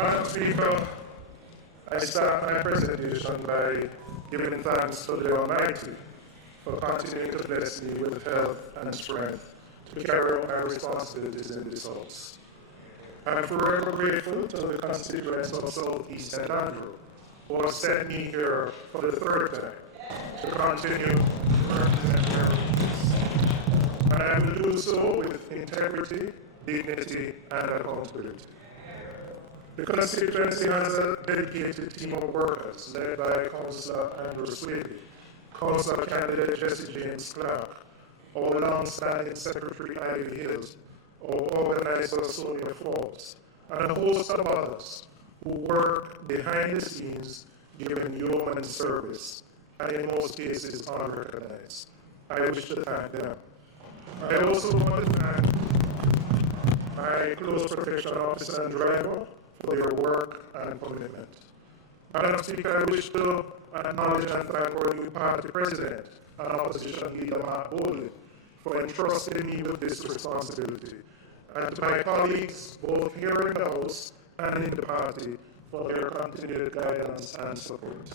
Madam Speaker, I start my presentation by giving thanks to the Almighty for continuing to bless me with health and strength to carry out my responsibilities in this House. I am forever grateful to the constituents of South East St. Andrew who have sent me here for the third time to continue to represent their interests. And I will do so with integrity, dignity, and accountability. The constituency has a dedicated team of workers led by Councillor Andrew Swaby, Councillor candidate Jesse James Clark, our long-standing Secretary Ivy Hills, our organizer Sonia Forbes, and a host of others who work behind the scenes giving yeoman service, and in most cases unrecognized. I wish to thank them. I also want to thank my close protection officer and driver for their work and commitment. Madam Speaker, I wish to acknowledge and thank our new party president and opposition leader Mark Bowley for entrusting me with this responsibility, and to my colleagues both here in the House and in the party for their continued guidance and support.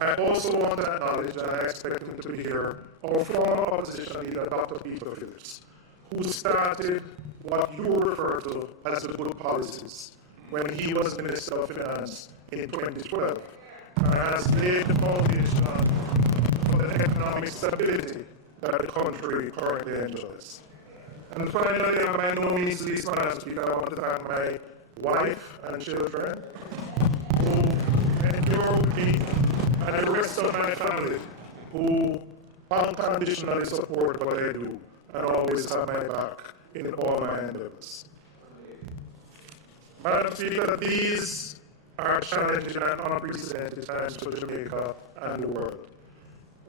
I also want to acknowledge, and I expect him to be here, our former opposition leader, Dr. Peter Phillips, who started what you refer to as the good policies when he was Minister of Finance in 2012, and has laid the foundation for the economic stability that the country currently enjoys. And finally, and by no means least, Madam Speaker, I want to thank my wife and children who endure with me, and the rest of my family who unconditionally support what I do and always have my back in all my endeavors. Madam Speaker, these are challenging and unprecedented times for Jamaica and the world.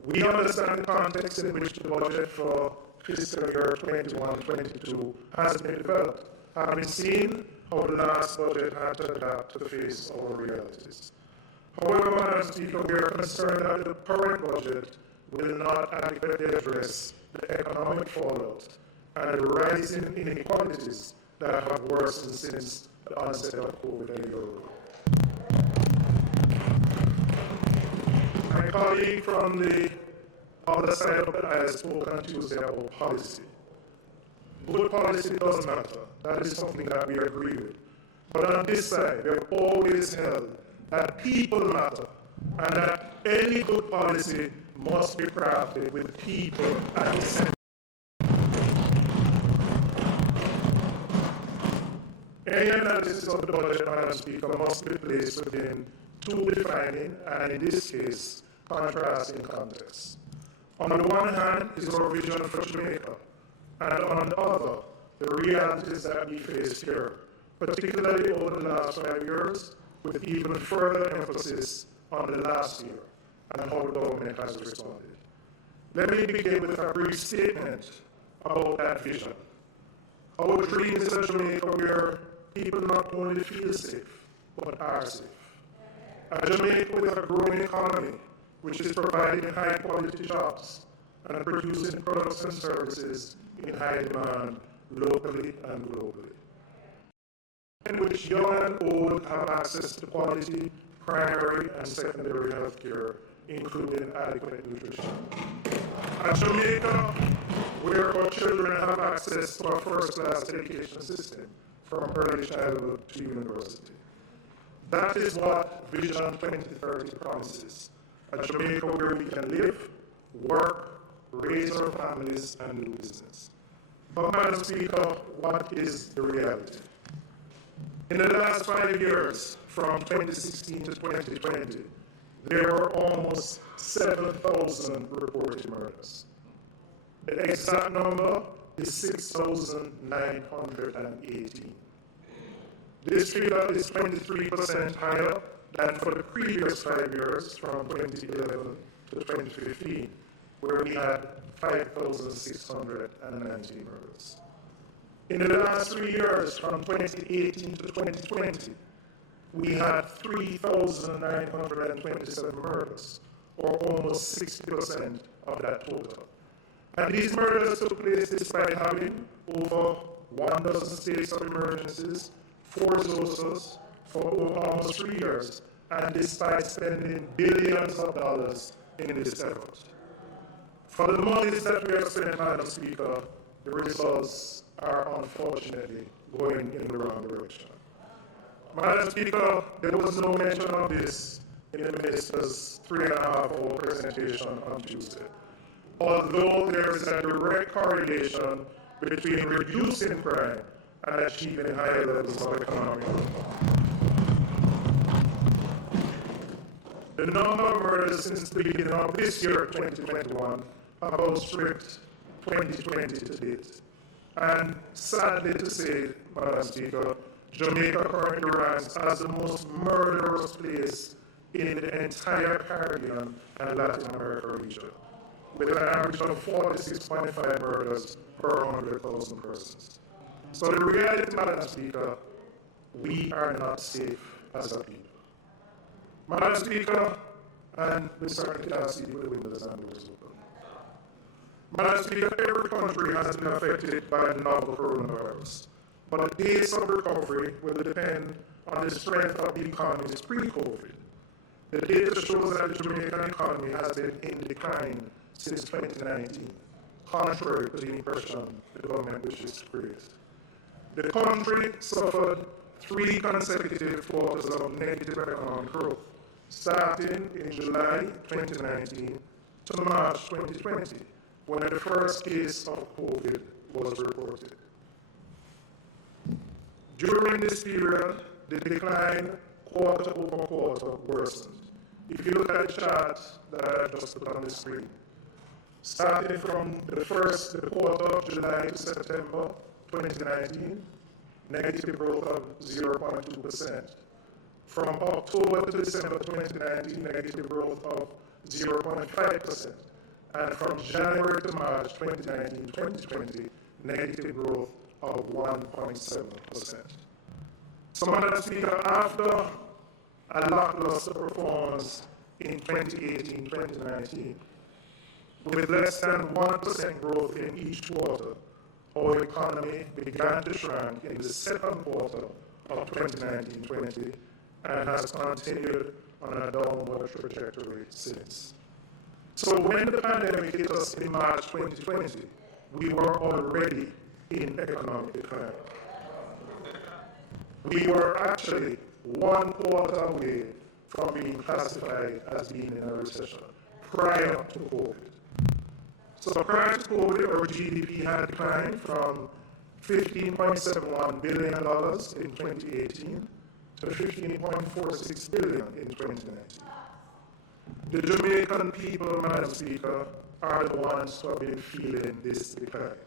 We understand the context in which the budget for fiscal year 21-22 has been developed, having seen how the last budget had to adapt to face our realities. However, Madam Speaker, we are concerned that the current budget will not adequately address the economic fallout and the rising inequalities that have worsened since the onset of COVID a year ago. My colleague from the other side of the aisle spoke on Tuesday about policy. Good policy does matter. That is something that we agree with. But on this side, we have always held that people matter, and that any good policy must be crafted with people at the center. Any analysis of the budget, Madam Speaker, must be placed within two defining, and in this case, contrasting contexts. On the one hand is our vision for Jamaica, and on the other, the realities that we face here, particularly over the last 5 years, with even further emphasis on the last year and how the government has responded. Let me begin with a brief statement about that vision. Our dream is a Jamaica where people not only feel safe, but are safe. A Jamaica with a growing economy, which is providing high-quality jobs and producing products and services in high demand locally and globally, in which young and old have access to quality primary and secondary health care, including adequate nutrition. A Jamaica where our children have access to a first-class education system from early childhood to university. That is what Vision 2030 promises, a Jamaica where we can live, work, raise our families, and do business. But Madam Speaker, what is the reality? In the last 5 years, from 2016 to 2020, there were almost 7,000 reported murders. The exact number is 6,918. This figure is 23% higher than for the previous 5 years, from 2011 to 2015, where we had 5,690 murders. In the last 3 years, from 2018 to 2020, we had 3,927 murders, or almost 60% of that total. And these murders took place despite having over 1 dozen states of emergencies, 4 ZOSAs for almost 3 years, and despite spending billions of dollars in this effort. For the monies that we have spent, Madam Speaker, the results are unfortunately going in the wrong direction. Madam Speaker, there was no mention of this in the Minister's 3.5-hour presentation on Tuesday, although there is a direct correlation between reducing crime and achieving higher levels of economic growth. The number of murders since the beginning of this year, 2021, have outstripped 2020 to date. And sadly to say, Madam Speaker, Jamaica currently ranks as the most murderous place in the entire Caribbean and Latin America region, with an average of 46.5 murders per 100,000 persons. So the reality, Madam Speaker, we are not safe as a people. Madam Speaker, and we certainly can't see the windows and doors open. Madam Speaker, every country has been affected by the novel coronavirus, but the pace of recovery will depend on the strength of the economies pre-COVID. The data shows that the Jamaican economy has been in decline since 2019, contrary to the impression the government wishes to create. The country suffered 3 consecutive quarters of negative economic growth, starting in July 2019 to March 2020, when the first case of COVID was reported. During this period, the decline quarter over quarter worsened. If you look at the chart that I just put on the screen, starting from the quarter of July to September 2019, negative growth of 0.2%. From October to December 2019, negative growth of 0.5%. And from January to March 2019-2020, negative growth of 1.7%. So, Madam Speaker, after a lackluster performance in 2018-2019, with less than 1% growth in each quarter, our economy began to shrink in the second quarter of 2019-20 and has continued on a downward trajectory since. So when the pandemic hit us in March 2020, we were already in economic decline. We were actually 1 quarter away from being classified as being in a recession prior to COVID. So prior to COVID, our GDP had declined from $15.71 billion in 2018 to $15.46 billion in 2019. The Jamaican people, Madam Speaker, are the ones who have been feeling this decline.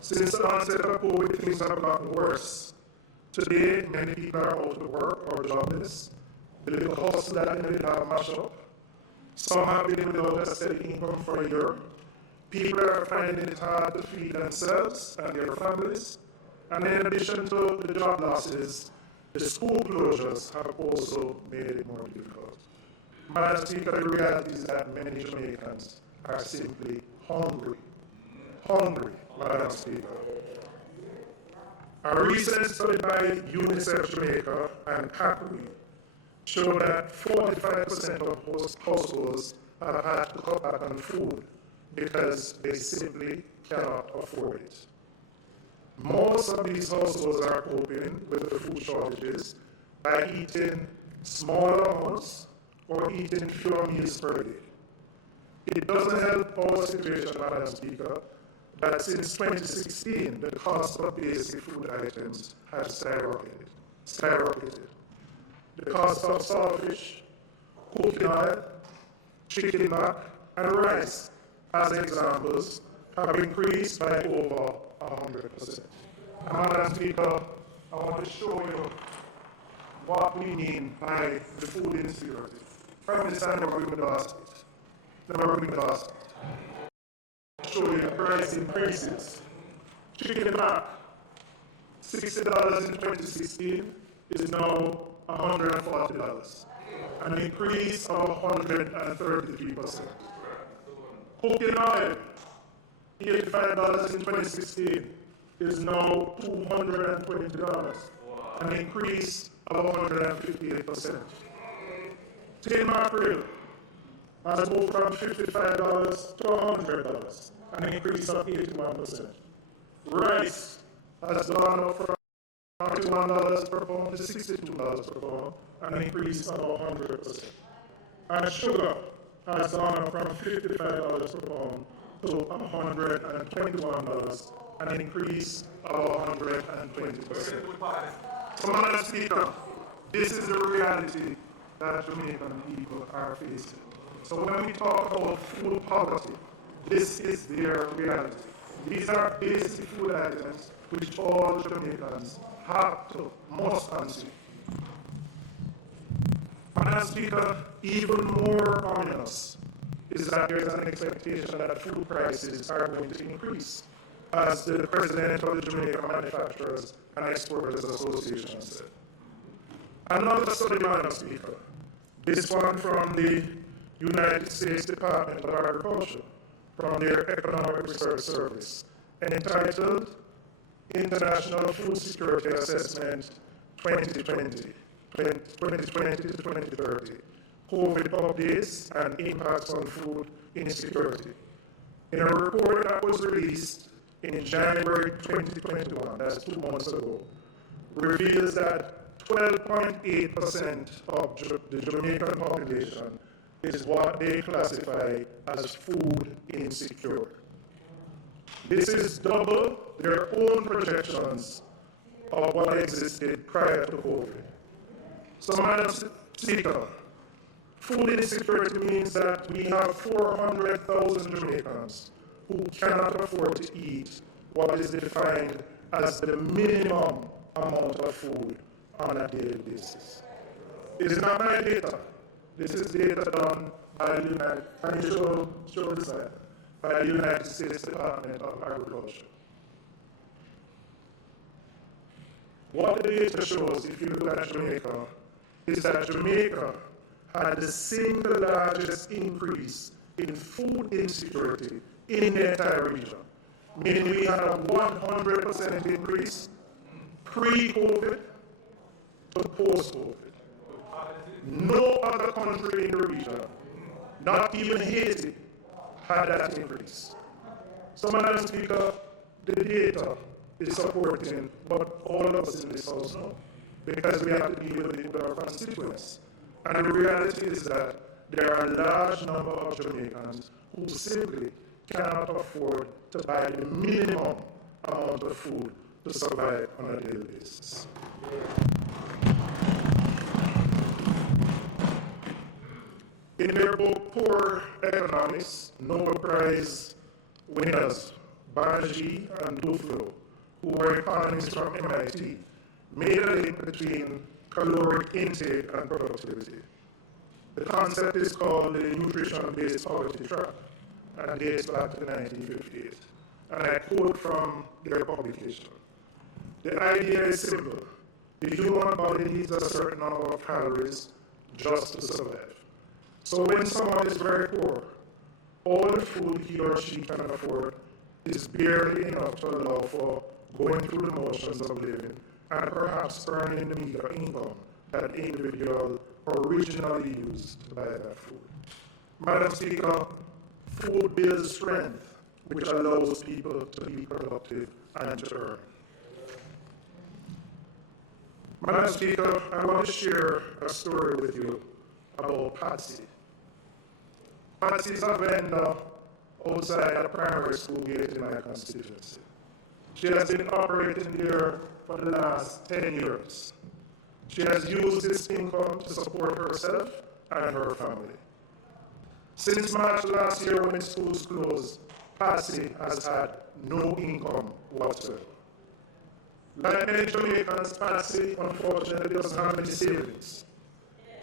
Since the onset of COVID, things have gotten worse. Today, many people are out of work or jobless. The little hustle that they did have mashed up. Some have been without a steady income for a year. People are finding it hard to feed themselves and their families. And in addition to the job losses, the school closures have also made it more difficult. Madam Speaker, the reality is that many Jamaicans are simply hungry. Hungry, Madam Speaker. A recent study by UNICEF Jamaica and CAPRI showed that 45% of households have had to cut back on food because they simply cannot afford it. Most of these households are coping with the food shortages by eating small amounts or eating fewer meals per day. It doesn't help our situation, Madam Speaker, that since 2016, the cost of basic food items has skyrocketed. The cost of saltfish, cooking oil, chicken back, and rice, as examples, have increased by over 100%. And Madam Speaker, I want to show you what we mean by the food insecurity. Prime Minister never bring the basket. Never bring the basket. Show you the price increases. Chicken back, $60 in 2016 is now $140, an increase of 133%. Cooking oil, $85 in 2016 is now $220, an increase of 158%. Tin mackerel has moved from $55 to $100, an increase of 81%. Rice has gone up from $41 per pound to $62 per pound, an increase of 100%. And sugar has gone up from $55 per pound to $121, an increase of 120%. So, Madam Speaker, this is the reality that Jamaican people are facing. So when we talk about food poverty, this is their reality. These are basic food items which all Jamaicans must consume. Madam Speaker, even more ominous is that there is an expectation that food prices are going to increase, as the President of the Jamaica Manufacturers and Exporters Association said. Another study, Madam Speaker, this one from the United States Department of Agriculture, from their Economic Research Service, entitled International Food Security Assessment 2020 to 2030, COVID updates and impacts on food insecurity. In a report that was released in January 2021, that's 2 months ago, reveals that 12.8% of the Jamaican population is what they classify as food insecure. This is double their own projections of what existed prior to COVID. So, Madam Speaker, food insecurity means that we have 400,000 Jamaicans who cannot afford to eat what is defined as the minimum amount of food on a daily basis. It is not my data. This is data done by the United States Department of Agriculture. What the data shows, if you look at Jamaica, is that Jamaica had the single largest increase in food insecurity in the entire region, meaning we had a 100% increase pre-COVID to post-COVID. No other country in the region, not even Haiti, had that increase. So, Madam Speaker, the data is supporting what all of us in this House know, because we have to deal with it with our constituents. And the reality is that there are a large number of Jamaicans who simply cannot afford to buy the minimum amount of food to survive on a daily basis. In their book, Poor Economics, Nobel Prize winners Banerjee and Duflo, who were economists from MIT, made a link between caloric intake and productivity. The concept is called the nutrition-based poverty trap and dates back to 1958. And I quote from their publication. The idea is simple. The human body needs a certain number of calories just to survive. So when someone is very poor, all the food he or she can afford is barely enough to allow for going through the motions of living and perhaps earning the meager income that the individual originally used to buy that food. Madam Speaker, food builds strength, which allows people to be productive and to earn. Madam Speaker, I want to share a story with you about Patsy. Patsy is a vendor outside a primary school gate in my constituency. She has been operating there for the last 10 years. She has used this income to support herself and her family. Since March last year, when schools closed, Patsy has had no income whatsoever. Like many Jamaicans, Patsy unfortunately doesn't have any savings.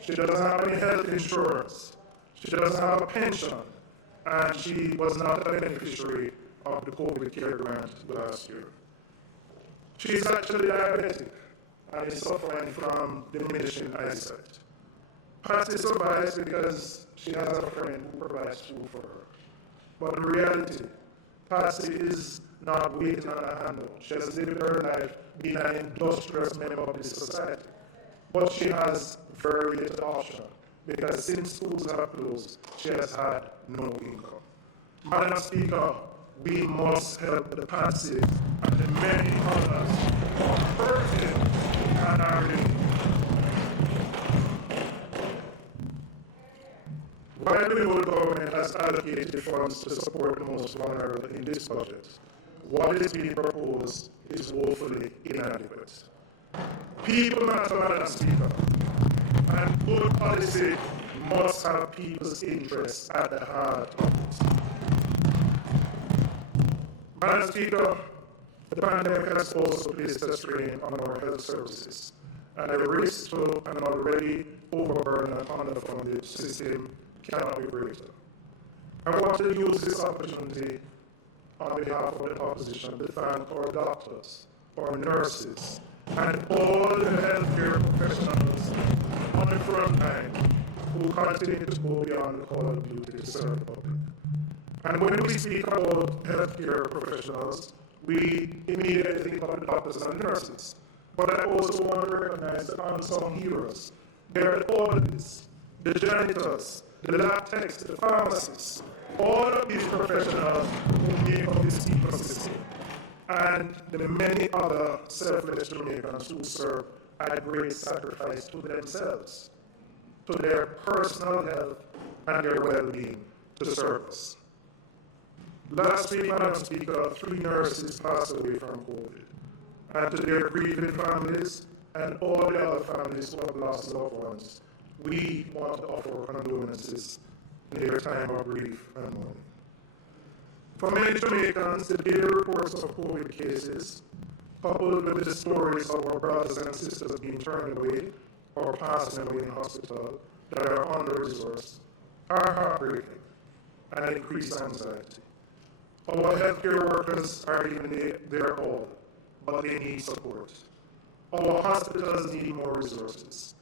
She doesn't have any health insurance. She doesn't have a pension. And she was not a beneficiary of the COVID care grant last year. She is actually diabetic and is suffering from diminishing eyesight. Patsy survives because she has a friend who provides food for her. But the reality Patsy is not waiting on a handout. She has lived her life being an industrious member of this society. But she has very little option because since schools have closed, she has had no income. Madam Speaker, we must help the Patsy and the many others who are hurting and are in. While the whole government has allocated funds to support the most vulnerable in this budget, what is being proposed is woefully inadequate. People matter, Madam Speaker, and good policy must have people's interests at the heart of it. Madam Speaker, the pandemic has also placed a strain on our health services, and the risk to an already overburdened and underfunded system cannot be greater. I want to use this opportunity on behalf of the opposition to thank our doctors, our nurses, and all the healthcare professionals on the front line who continue to go beyond the call of duty to serve the public. And when we speak about healthcare professionals, we immediately think of the doctors and nurses. But I also want to recognize the unsung heroes. They are the auditors, the janitors, the lab techs, the pharmacists, all of these professionals who make up this ecosystem, and the many other selfless Jamaicans who serve at great sacrifice to themselves, to their personal health and their well-being to serve us. Last week, Madam Speaker, 3 nurses passed away from COVID, and to their grieving families and all the other families who have lost loved ones, we want to offer condolences in their time of grief and mourning. For many Jamaicans, the daily reports of COVID cases, coupled with the stories of our brothers and sisters being turned away or passing away in hospital that are under-resourced, are heartbreaking and increase anxiety. Our healthcare workers are giving their all, but they need support. Our hospitals need more resources.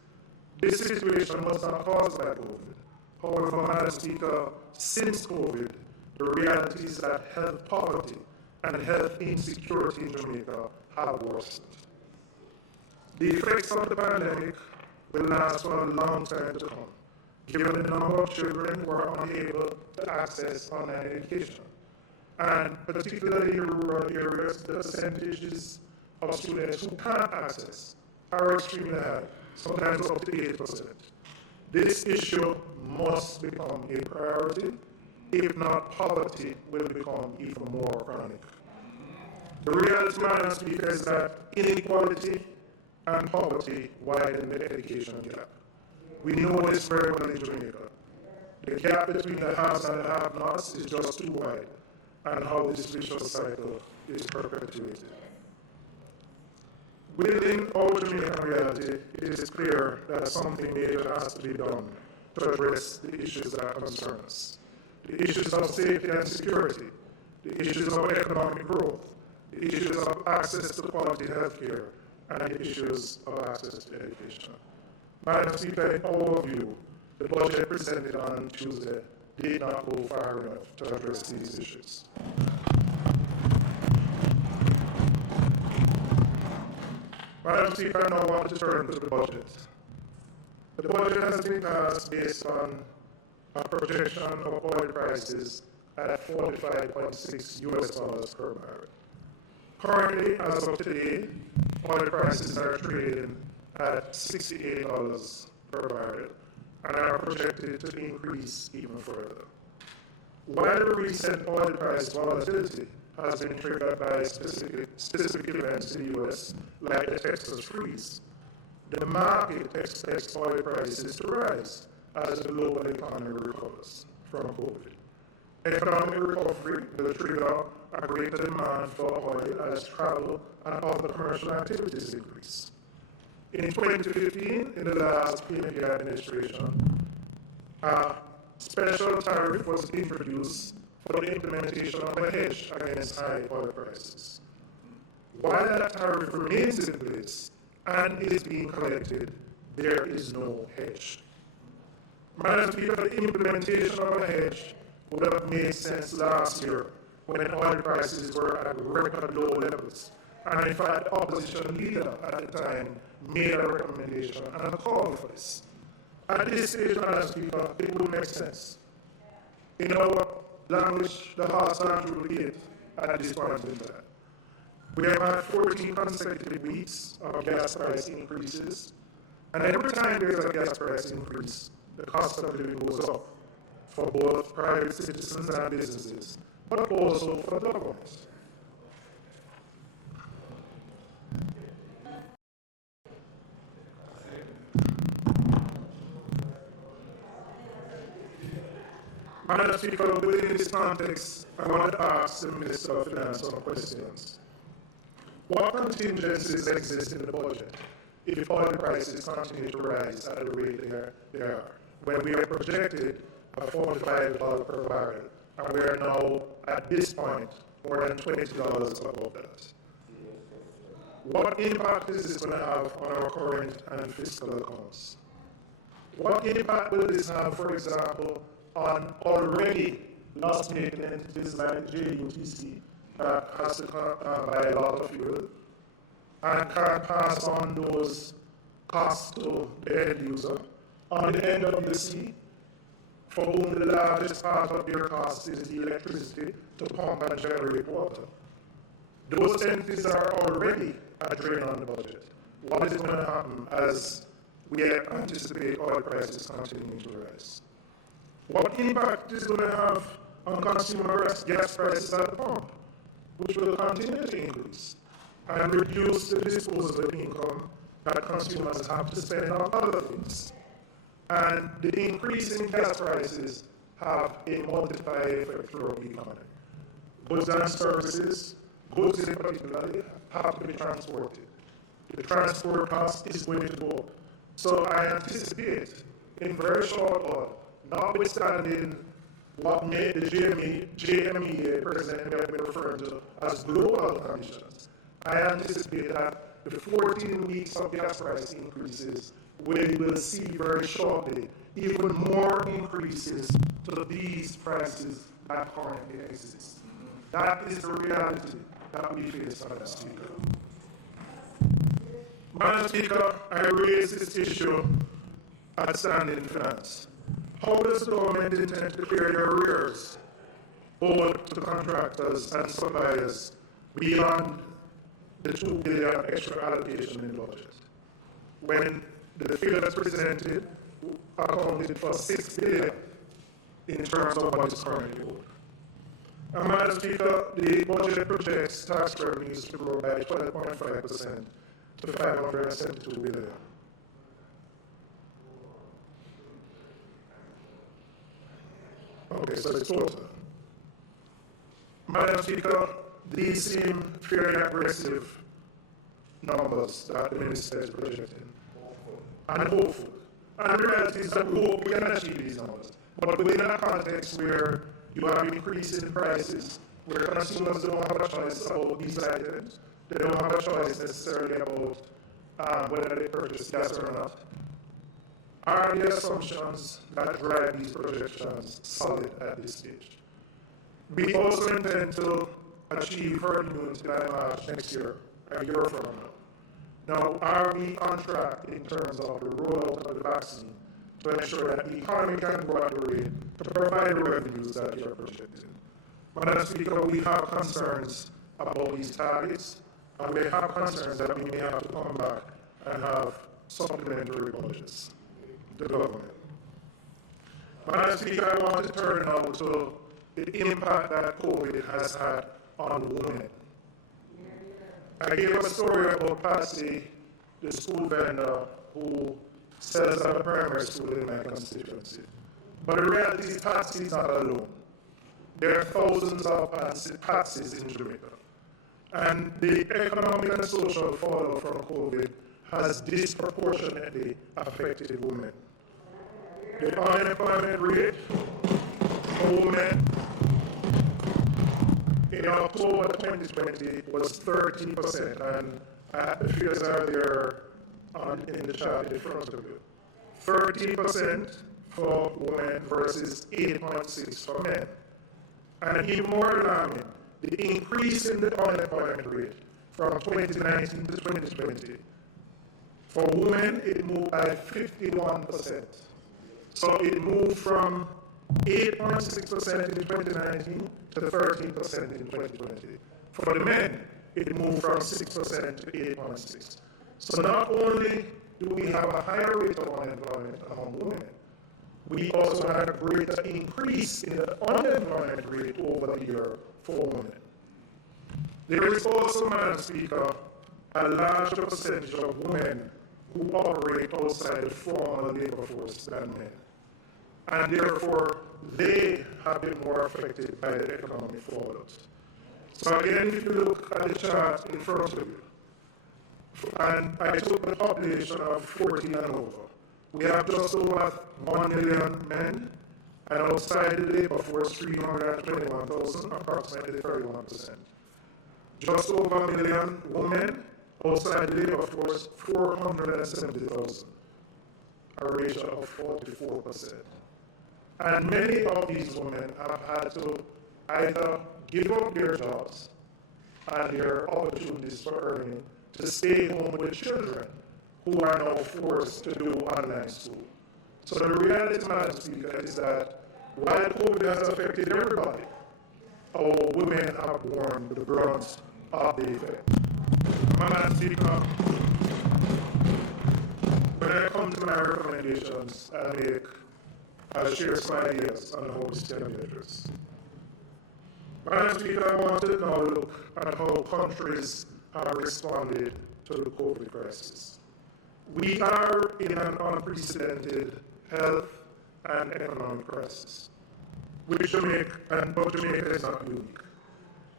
This situation was not caused by COVID. However, Madam Speaker, since COVID, the reality is that health poverty and health insecurity in Jamaica have worsened. The effects of the pandemic will last for a long time to come, given the number of children who are unable to access online education. And particularly in rural areas, the percentages of students who can't access are extremely high, sometimes up to 8%. This issue must become a priority. If not, poverty will become even more chronic. The reality, Madam Speaker, is that inequality and poverty widen the education gap. We know this very well in Jamaica. The gap between the haves and the have-nots is just too wide, and how this vicious cycle is perpetuated. Within our Jamaican reality, it is clear that something major has to be done to address the issues that concern us. The issues of safety and security, the issues of economic growth, the issues of access to quality health care, and the issues of access to education. Madam Speaker, in our view, the budget presented on Tuesday did not go far enough to address these issues. Madam Speaker, I now want to turn to the budget. The budget has been passed based on a projection of oil prices at $45.6 US per barrel. Currently, as of today, oil prices are trading at $68 per barrel and are projected to increase even further. While the recent oil price volatility has been triggered by specific events in the U.S., like the Texas freeze, the market expects oil prices to rise as the global economy recovers from COVID. Economic recovery will trigger a greater demand for oil as travel and other commercial activities increase. In 2015, in the last PNP administration, a special tariff was introduced for the implementation of a hedge against high oil prices. While that tariff remains in place and is being collected, there is no hedge. Madam Speaker, the implementation of a hedge would have made sense last year when oil prices were at record low levels. And in fact, the opposition leader at the time made a recommendation and a call for this. At this stage, Madam Speaker, it would make sense. In our language, the hearts aren't really it at this point in time. We have had 14 consecutive weeks of gas price increases, and every time there's a gas price increase, the cost of living goes up for both private citizens and businesses, but also for the government. Madam Speaker, within this context, I want to ask the Minister of Finance some questions. What contingencies exist in the budget if oil prices continue to rise at the rate they are, when we are projected at $45 per barrel, and we are now, at this point, more than $20 above that? What impact is this going to have on our current and fiscal accounts? What impact will this have, for example, on already loss-making entities like JUTC that has to buy a lot of fuel and can pass on those costs to the end user? On the NWC, for whom the largest part of their cost is the electricity to pump and generate water. Those entities are already a drain on the budget. What is going to happen as we anticipate oil prices continuing to rise? What impact is going to have on consumer gas prices at the pump, which will continue to increase and reduce the disposable income that consumers have to spend on other things? And the increase in gas prices have a multiplier effect throughout the economy. Goods and services, goods in particular, have to be transported. The transport cost is going to go up. So I anticipate in very short order, notwithstanding what made the JMEA President have been referring to as global conditions, I anticipate that the 14 weeks of gas price increases we will see very shortly even more increases to these prices that currently exist. That is the reality that we face, Madam Speaker. Madam Speaker, I raise this issue at Standing Finance. How does the government intend to clear their arrears owed to contractors and suppliers beyond the $2 billion extra allocation in the budget, when the figures presented accounted for $6 billion in terms of what is currently owed? And Madam Speaker, the budget projects tax revenues to grow by 12.5% to $572 billion. Okay, so it's total. Madam Speaker, these seem fairly aggressive numbers that the minister is projecting, and hopeful. And the reality is that we hope we can achieve these numbers. But within a context where you have increasing prices, where consumers don't have a choice about these items, they don't have a choice necessarily about whether they purchase gas or not, are the assumptions that drive these projections solid at this stage? We also intend to achieve herd immunity by March next year, a year from now. Now, are we on track in terms of the rollout of the vaccine to ensure that the economy can grow at the rate to provide the revenues that you are projecting? Madam Speaker, we have concerns about these targets, and we have concerns that we may have to come back and have supplementary budgets to the government. Madam Speaker, I want to turn now to the impact that COVID has had on women. I gave a story about Patsy, the school vendor who sells at a primary school in my constituency. But the reality is Patsy is not alone. There are thousands of Patsys in Jamaica. And the economic and social fallout from COVID has disproportionately affected women. The unemployment rate for women in October 2020 was 30%, and the figures are there in the chart in front of you. 30% for women versus 8.6% for men. And even more alarming, the increase in the unemployment rate from 2019 to 2020, for women, it moved by 51%. So it moved from 8.6% in 2019 to 13% in 2020. For the men, it moved from 6% to 8.6%. So not only do we have a higher rate of unemployment among women, we also had a greater increase in the unemployment rate over the year for women. There is also, Madam Speaker, a larger percentage of women who operate outside the formal labor force than men. And therefore, they have been more affected by the economic fallout. So again, if you look at the chart in front of you, and I took the population of 40 and over, we have just over 1 million men, and outside the labor force, 321,000, approximately 31%. Just over a million women, outside the labor force, 470,000, a ratio of 44%. And many of these women have had to either give up their jobs and their opportunities for earning to stay home with children who are now forced to do online school. So the reality, Madam Speaker, is that while COVID has affected everybody, our women have borne the brunt of the effect. Madam Speaker, when I come to my recommendations, I'll share some ideas on how this can be addressed. Madam Speaker, I want to now look at how countries have responded to the COVID crisis. We are in an unprecedented health and economic crisis, but Jamaica is not unique.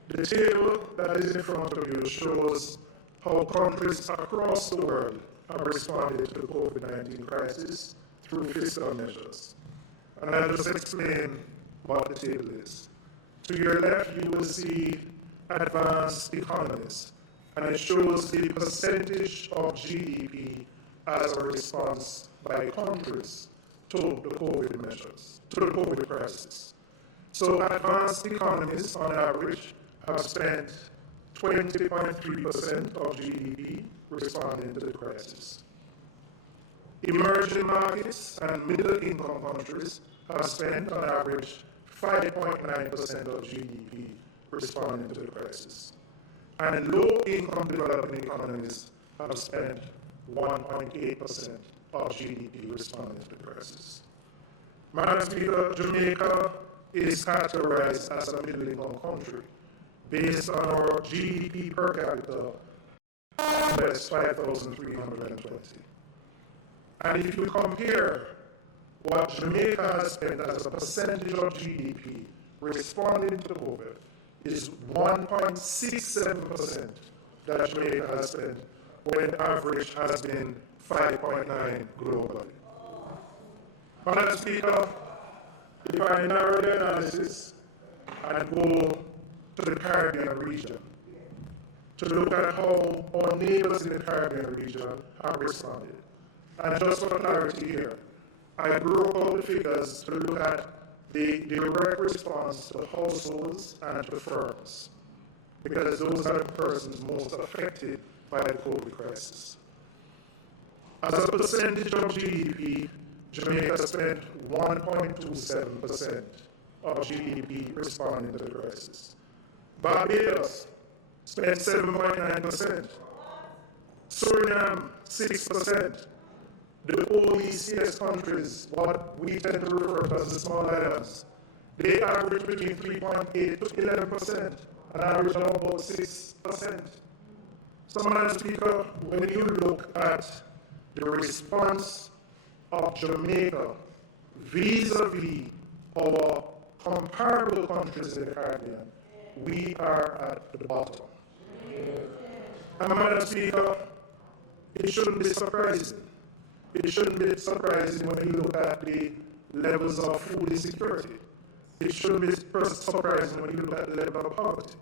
The table that is in front of you shows how countries across the world have responded to the COVID-19 crisis through fiscal measures. And I'll just explain what the table is. To your left, you will see advanced economies, and it shows the percentage of GDP as a response by countries to the COVID measures, to the COVID crisis. So advanced economies, on average, have spent 20.3% of GDP responding to the crisis. Emerging markets and middle-income countries have spent, on average, 5.9% of GDP responding to the crisis. And low-income developing economies have spent 1.8% of GDP responding to the crisis. Madam Speaker, Jamaica is categorized as a middle-income country based on our GDP per capita of $5,320. And if you compare what Jamaica has spent as a percentage of GDP responding to COVID, is 1.67% that Jamaica has spent, when average has been 5.9 globally. Madam Speaker, if I narrow the analysis and go to the Caribbean region to look at how our neighbors in the Caribbean region have responded. And just for clarity here, I broke out the figures to look at the direct response to households and to firms, because those are the persons most affected by the COVID crisis. As a percentage of GDP, Jamaica spent 1.27% of GDP responding to the crisis. Barbados spent 7.9%. Suriname, 6%. The OECS countries, what we tend to refer to as the small islands, they average between 3.8 to 11%, an average of about 6%. So, Madam Speaker, when you look at the response of Jamaica vis-a-vis our comparable countries in the Caribbean, we are at the bottom. And Madam Speaker, it shouldn't be surprising. It shouldn't be surprising when you look at the levels of food insecurity. It shouldn't be surprising when you look at the level of poverty.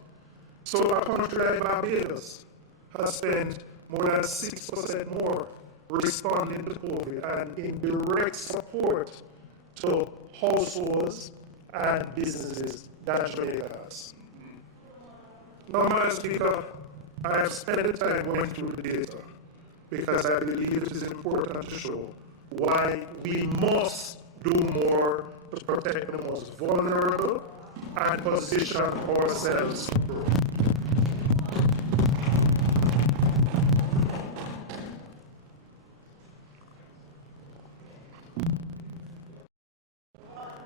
So a country like Barbados has spent more than 6% more responding to COVID and in direct support to households and businesses than Jamaica has. Now, Madam Speaker, I have spent the time going through the data because I believe it is important to show why we must do more to protect the most vulnerable and position ourselves for growth.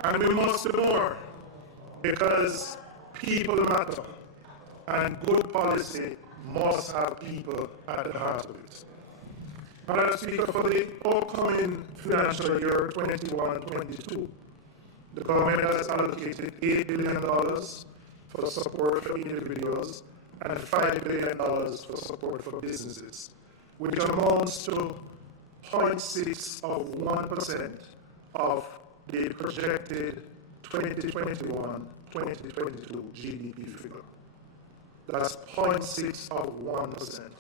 And we must do more because people matter and good policy must have people at the heart of it. Madam Speaker, for the upcoming financial year 21-22, the government has allocated $8 billion for support for individuals and $5 billion for support for businesses, which amounts to 0.6% of the projected 2021-2022 GDP figure. That's 0.6%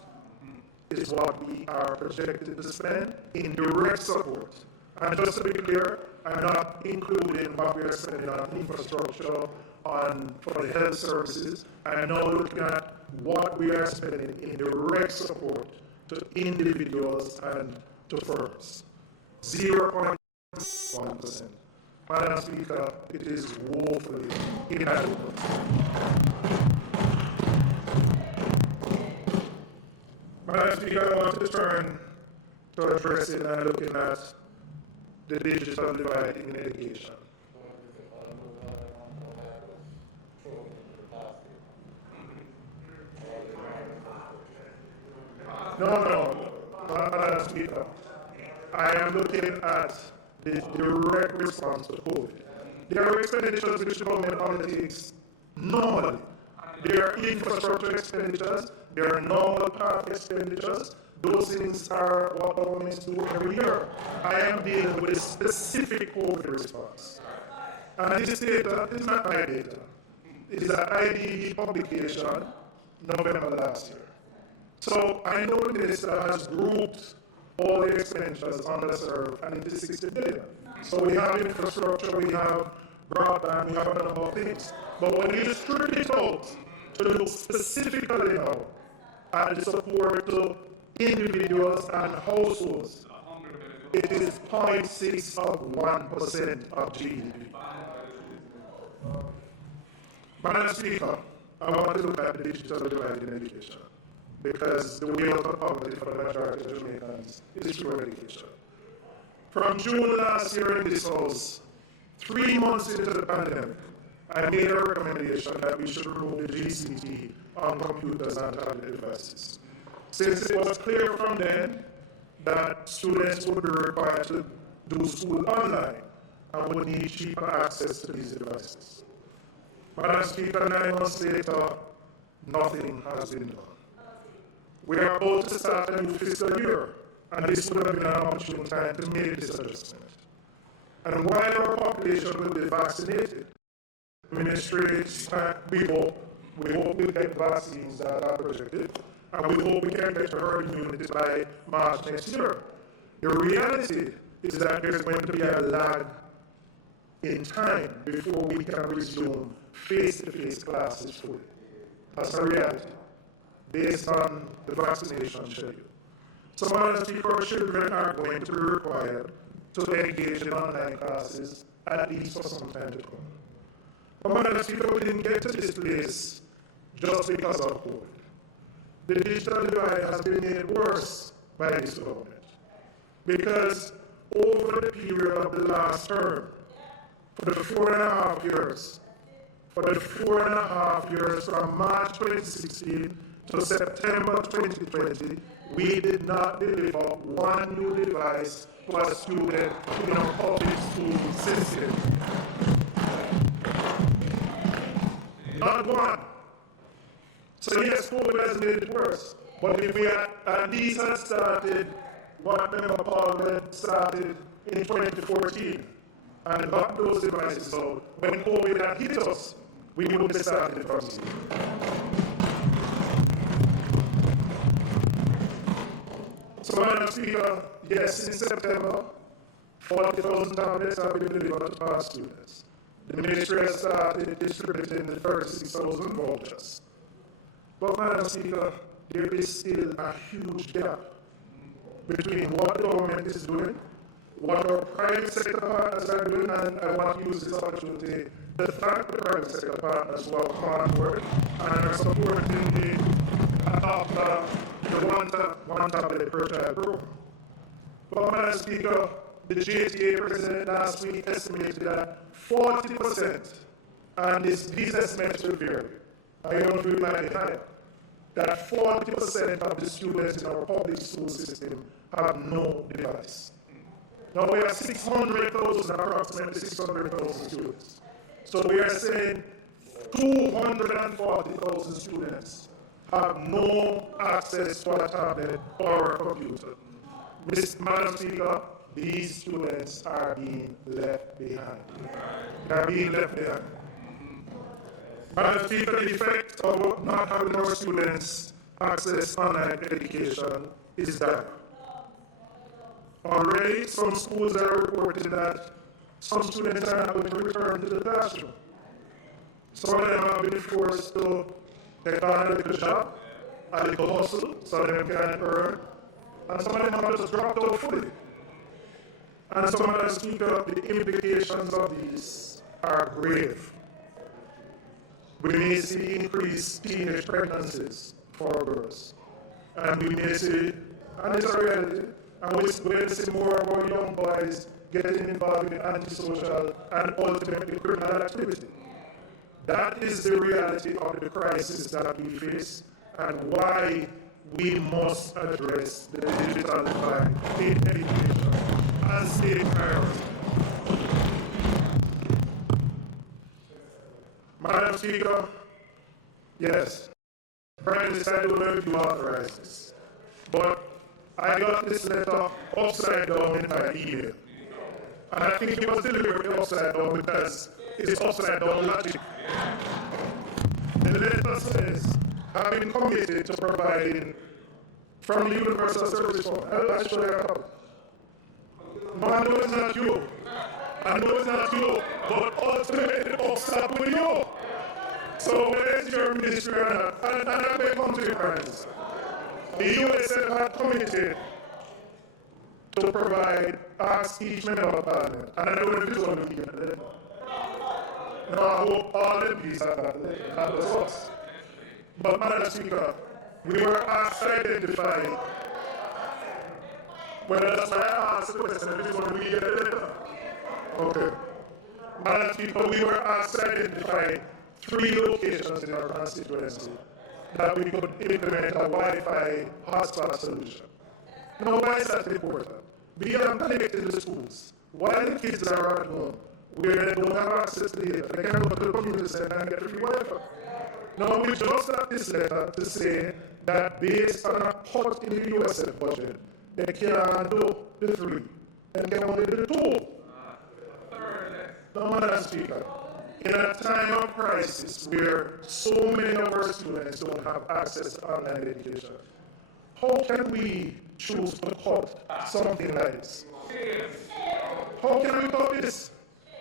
is what we are projected to spend in direct support. And just to be clear, I'm not including what we are spending on infrastructure, for the health services. I'm now looking at what we are spending in direct support to individuals and to firms. 0.1%. Madam Speaker, it is woefully inadequate. Madam Speaker, I want to turn to addressing and looking at the digital divide in education. No, Madam Speaker. I am looking at the direct response to COVID. There are expenditures which the government undertakes normally. There are infrastructure expenditures, there are normal path expenditures. Those things are what governments do every year. I am dealing with a specific COVID response. And this data is not my data. It is an IDE publication, November last year. So I know the minister has grouped all the expenditures underserved and it is 60 billion. So we have infrastructure, we have broadband, we have a number of things. But when you strip it out to look specifically now at the support to individuals and households, it is 0.6% of GDP. Madam Speaker, I want to look at the digital divide in education because the way out of poverty for the majority of Jamaicans is through education. From June last year in this House, 3 months into the pandemic, I made a recommendation that we should remove the GCT on computers and tablet devices. Since it was clear from then that students would be required to do school online and would need cheaper access to these devices. Madam Speaker, 9 months later, nothing has been done. We are about to start a new fiscal year, and this would have been an opportune time to make this adjustment. And while our population will be vaccinated, we hope we'll get vaccines that are projected, and we hope we can get to herd immunity by March next year. The reality is that there's going to be a lag in time before we can resume face-to-face classes fully. That's a reality, based on the vaccination schedule. So, Madam Speaker, children are going to be required to engage in online classes at least for some time to come. But Madam Speaker, we didn't get to this place just because of COVID. The digital divide has been made worse by this government because over the period of the last term, for the 4.5 years from March 2016 to September 2020, we did not deliver one new device to a student in our public school system. Not one. So yes, COVID has made it worse. But if we had at least had started what Member Paul started in 2014 and got those devices out, when COVID had hit us, we would have started from zero. So, Madam Speaker, yes, in September, 40,000 tablets have been delivered to past students. The ministry has started distributing the 36,000 vouchers. But Madam Speaker, there is still a huge gap between what the government is doing, what our private sector partners are doing, and I want to use this opportunity to thank the private sector partners who have come on board and are supporting the one tablet per child program. But Madam Speaker, the JTA president last week estimated that 40%, and these estimates will vary, I don't feel like higher, that 40% of the students in our public school system have no device. Now we have 600,000, approximately 600,000 students. So we are saying 240,000 students have no access to a tablet or a computer. Madam Speaker, these students are being left behind. They are being left behind. Madam Speaker, the effect of not having our students access online education is dire. Already, some schools are reporting that some students are not going to return to the classroom. Some of them have been forced to take on a little job, a little hustle, so they can earn, and some of them have just dropped out fully. And so, Madam Speaker, the implications of these are grave. We may see increased teenage pregnancies for girls, and we may see, and it's a reality, and we may see more and more young boys getting involved in antisocial and ultimately criminal activity. That is the reality of the crisis that we face, and why we must address the digital divide in education as a priority. Madam Speaker, yes, Prime Minister, I don't know if you authorize this, but I got this letter upside down in my email. And I think it was deliberately upside down because it's upside down logic. The letter says, having committed to providing from the Universal Service Fund, I'll show you a copy. No, I know it's not you. I know it's not you, but ultimately it all stopped with you. So where's your ministry and I may come to your parents. The USF had committed to provide, ask each member of parliament, and I don't know if this one will be today. No, I hope all MPs have that. That was us. But Madam Speaker, we were asked to identify, well, that's why I asked the question, if this one will be today. Okay. Madam Speaker, we were asked to identify 3 locations in our constituency that we could implement a Wi-Fi hotspot solution. Now, why is that important? Beyond connecting the schools, while the kids are at home, where they don't have access to data, they can go to the community center and get free Wi-Fi. Now, we just got this letter to say that based on a cut in the USF budget, they can't do the 3, and they can only do the 2. Now, Madam Speaker, in a time of crisis where so many of our students don't have access to online education, how can we choose to cut something like this? How can we cut this?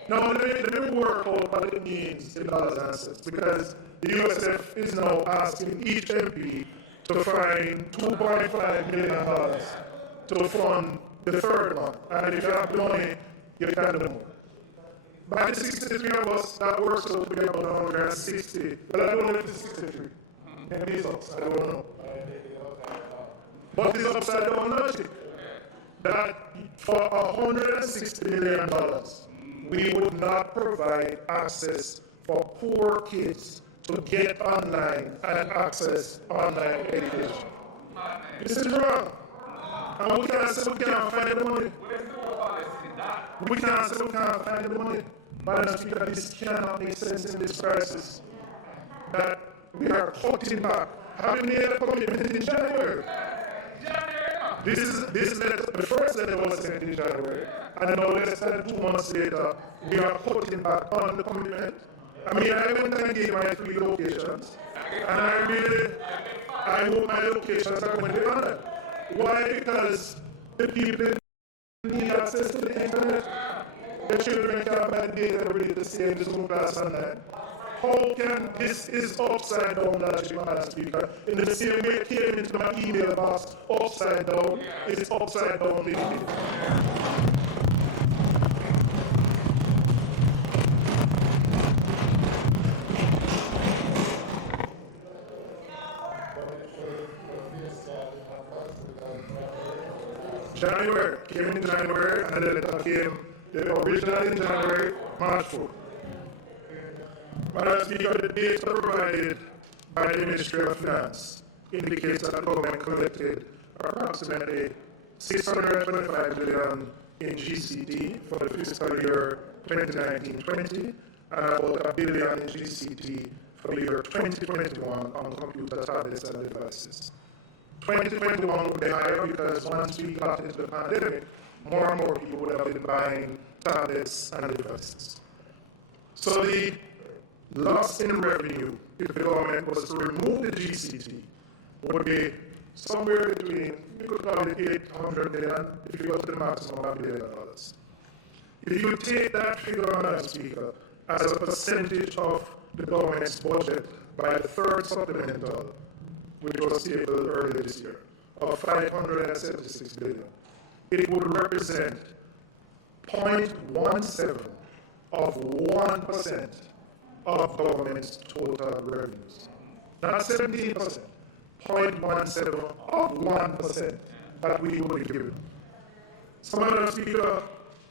Now, let me work out what it means in dollars and cents, because the USF is now asking each MP to find $2.5 million to fund the 3rd one. And if you have the money, you can do more. By the 63 of us, that works out to be about 160. Well, I don't know if it's 63. Maybe it's us, I don't know. But it's upside down logic. That for $160 million, we would not provide access for poor kids to get online and access online education. This is wrong. And we can't say we can't find the money. We can't say we can't find the money. Madam Speaker, this cannot make sense in this crisis. That we are cutting back. Having made a commitment in January. This letter, the first letter was sent in January, and now less than 2 months later, we are cutting back on the commitment. I mean, I went and gave my 3 locations, and I hope my locations are going to be honored. Why? Because the people need access to the internet. The children can't buy data every day to stay in the Zoom class online. How can this is upside down logic, Madam Speaker? In the same way it came into my email box upside down, it's upside down thinking. January, came in January, and the letter came, the original in January, March 4. Madam Speaker, the data provided by the Ministry of Finance indicates that the government collected approximately 625 billion in GCT for the fiscal year 2019-20 and about $1 billion in GCT for the year 2021 on computer tablets and devices. 2021 would be higher because once we got into the pandemic, more and more people would have been buying tablets and devices. So the loss in revenue, if the government was to remove the GCT, would be somewhere between, we could call it 800 million, if you go to the maximum of $1 billion. If you take that figure, Madam Speaker, as a percentage of the government's budget by the third supplemental, which was tabled earlier this year, of 576 billion, it would represent 0.17 of 1% of government's total revenues. Not 17%, 0.17 of 1% that we would be given. So, Madam Speaker,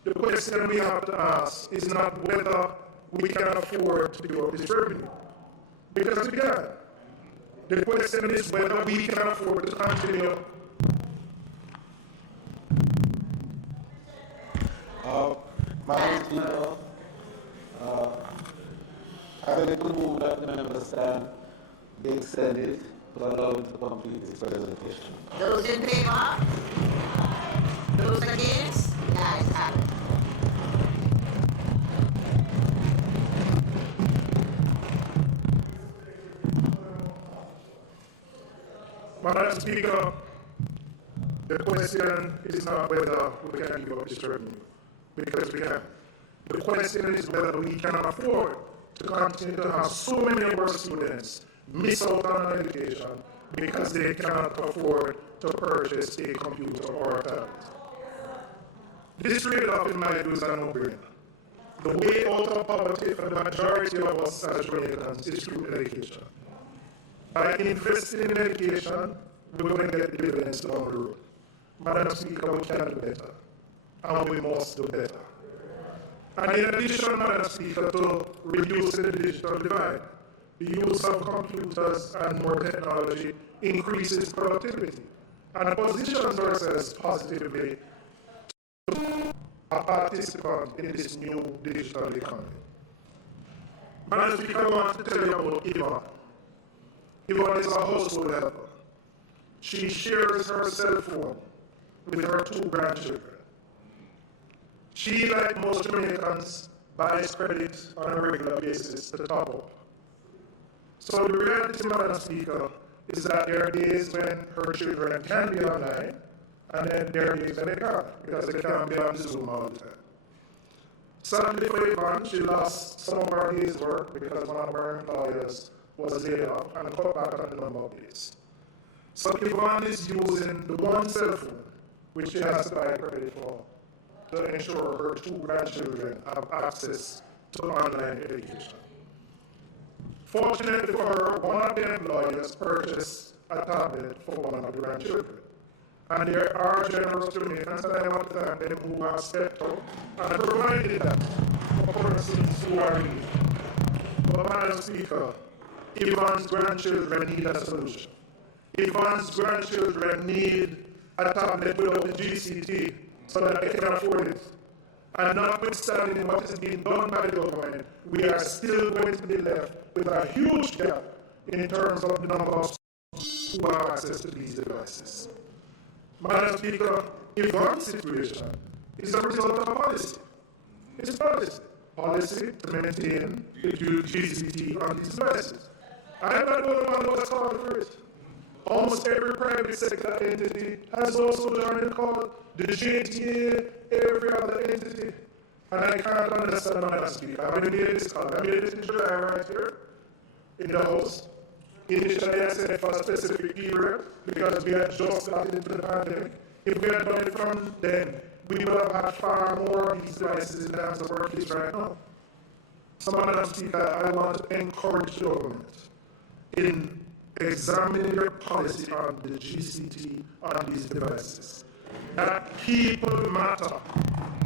the question we have to ask is not whether we can afford to give up this revenue, because we can. The question is whether we can afford to continue. Madam Speaker, I would like to move that the member stand be extended to allow him to complete his presentation. Those in favor? Those against? The ayes have it. Madam Speaker, the question is not whether we can give up this revenue, because we can. The question is whether we can afford to continue to have so many of our students miss out on education because they cannot afford to purchase a computer or a tablet. This trade-off, in my view, is a no-brainer. The way out of poverty for the majority of us as Jamaicans is through education. By investing in education, we're going to get dividends down the road. Madam Speaker, we can do better, and we must do better. And in addition, Madam Speaker, to reducing the digital divide, the use of computers and more technology increases productivity and positions ourselves positively to a participant in this new digital economy. Madam Speaker, I want to tell you about Yvonne. Yvonne is a household helper. She shares her cell phone with her 2 grandchildren. She, like most Jamaicans, buys credit on a regular basis to top up. So the reality, Madam Speaker, is that there are days when her children can be online, and then there are days when they can't, because they can't be on Zoom all the time. Sadly for Yvonne, she lost some of her days' work because one of her employers was laid off and cut back on the number of days. So Yvonne is using the one cell phone, which she has to buy credit for, to ensure her 2 grandchildren have access to online education. Fortunately for her, one of the employers purchased a tablet for one of the grandchildren. And there are generous Jamaicans, and I want to thank them, who have stepped up and provided that for persons who are in need. But Madam Speaker, Yvonne's grandchildren need a solution. Yvonne's grandchildren need a tablet without the GCT so that they can afford it. And notwithstanding what is being done by the government, we are still going to be left with a huge gap in terms of the number of students who have access to these devices. Madam Speaker, Yvonne's situation is a result of policy. It's policy. Policy to maintain the GCT on these devices. I am not the only one who has called for it. Almost every private sector entity has also joined the call. The JTA, every other entity. And I can't understand Madam Speaker. I made this call. I made it in July right here in the House. Initially, I said for a specific period because we had just got into the pandemic. If we had done it from then, we would have had far more of these devices in the hands of our kids right now. So, Madam Speaker, I want to encourage the government in examining your policy on the GCT on these devices. That people matter,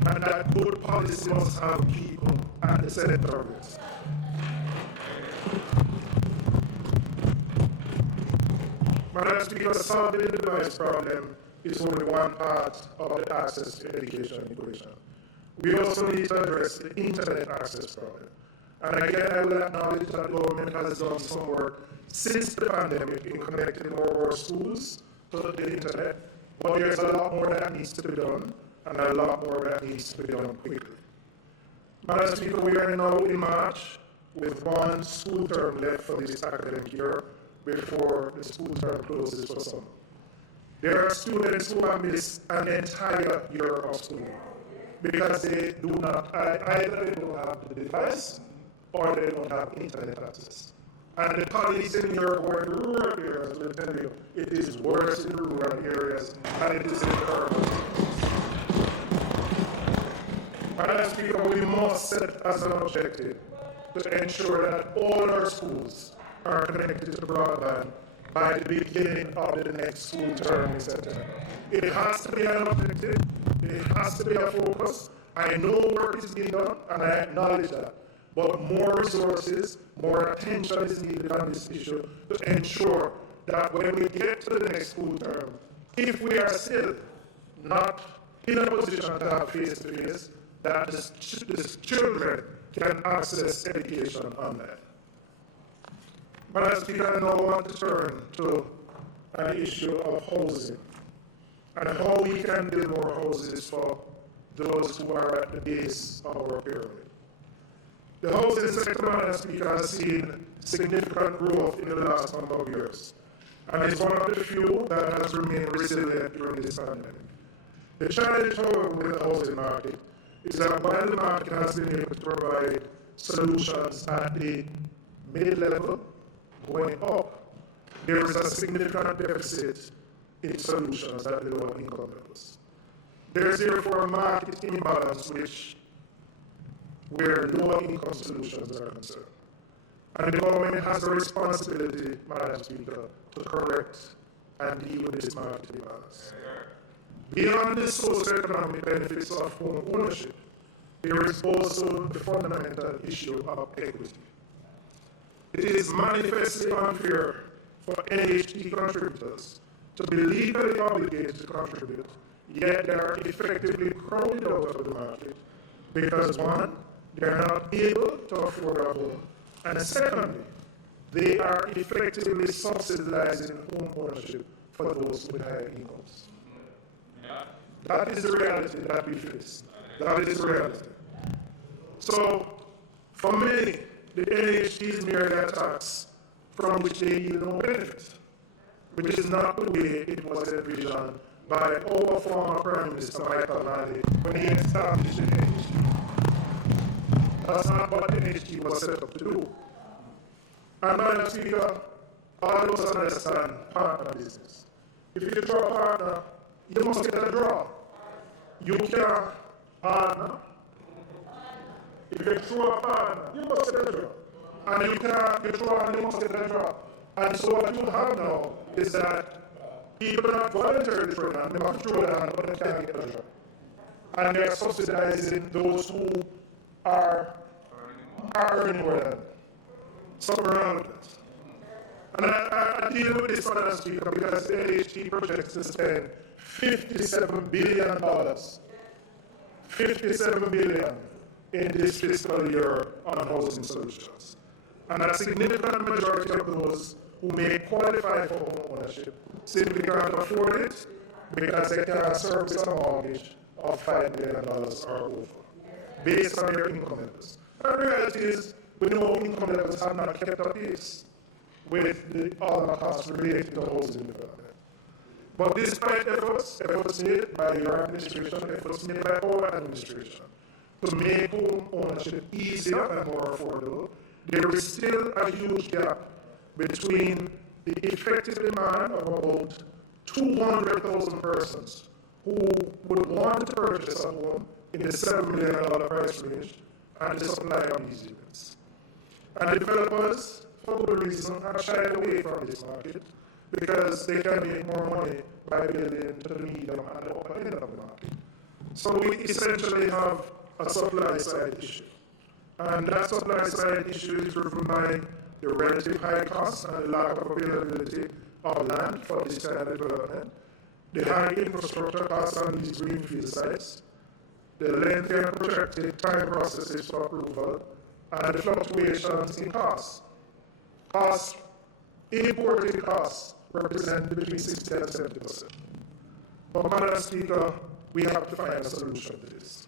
and that good policy must have people at the center of it. Madam Speaker, solving the device problem is only one part of the access to education equation. We also need to address the internet access problem. And again, I will acknowledge that the government has done some work since the pandemic in connecting more of our schools to the internet, but there's a lot more that needs to be done, and a lot more that needs to be done quickly. Madam Speaker, we are now in March with one school term left for this academic year before the school term closes for summer. There are students who have missed an entire year of school because they do not, either they don't have the device or they don't have internet access. And the colleagues in Europe who are in rural areas will tell you it is worse in rural areas than it is in urban areas. Madam Speaker, we must set as an objective to ensure that all our schools are connected to broadband by the beginning of the next school term in September. It has to be an objective, it has to be a focus. I know work is being done, and I acknowledge that. But more resources, more attention is needed on this issue to ensure that when we get to the next school term, if we are still not in a position to have face-to-face, that the children can access education online. Madam Speaker, I now want to turn to an issue of housing and how we can build more houses for those who are at the base of our pyramid. The housing sector, Madam Speaker, has seen significant growth in the last number of years, and it's one of the few that has remained resilient during this pandemic. The challenge, however, with the housing market is that while the market has been able to provide solutions at the mid-level going up, there is a significant deficit in solutions at the lower income levels. There is therefore a market imbalance where lower income solutions are concerned. And the government has a responsibility, Madam Speaker, to correct and deal with this market imbalance. Beyond the socioeconomic benefits of home ownership, there is also the fundamental issue of equity. It is manifestly unfair for NHT contributors to be legally obligated to contribute, yet they are effectively crowded out of the market because, one, they are not able to afford a home, and secondly, they are effectively subsidizing home ownership for those with higher incomes. That is the reality that we face. That is the reality. So, for many, the NHT is merely a tax from which they yield no benefit, which is not the way it was envisioned by our former Prime Minister Michael Manley when he established the NHT. That's not what the NHT was set up to do. And Madam Speaker, all of us understand partner business. If you draw a partner, you must get a draw. You can't partner. If you throw a partner, you must get a draw. And you can't withdraw and you must get a draw. And so what you have now is that people are voluntarily throwing and they must throw the hand, but they can't get a draw. And they are subsidizing those who are earning more than something wrong with that. And I deal with this, Madam Speaker, because the NHT projects to spend $57 billion, $57 billion in this fiscal year on housing solutions. And a significant majority of those who may qualify for home ownership simply can't afford it because they can't service a mortgage of $5 million or over, based on their income levels. And the reality is, we know income levels have not kept up pace with all the costs related to housing development. But despite efforts made by your administration, efforts made by our administration, to make home ownership easier and more affordable, there is still a huge gap between the effective demand of about 200,000 persons who would want to purchase a home in the $7 million price range and the supply of these units. And developers, for good reason, have shied away from this market because they can make more money by building to the medium and the upper end of the market. So we essentially have a supply side issue. And that supply side issue is driven by the relative high costs and the lack of availability of land for this kind of development, the high infrastructure costs on these greenfield sites, the lengthy and protracted time processes for approval, and the fluctuations in costs. Imported costs represent between 60 and 70%. But Madam Speaker, we have to find a solution to this.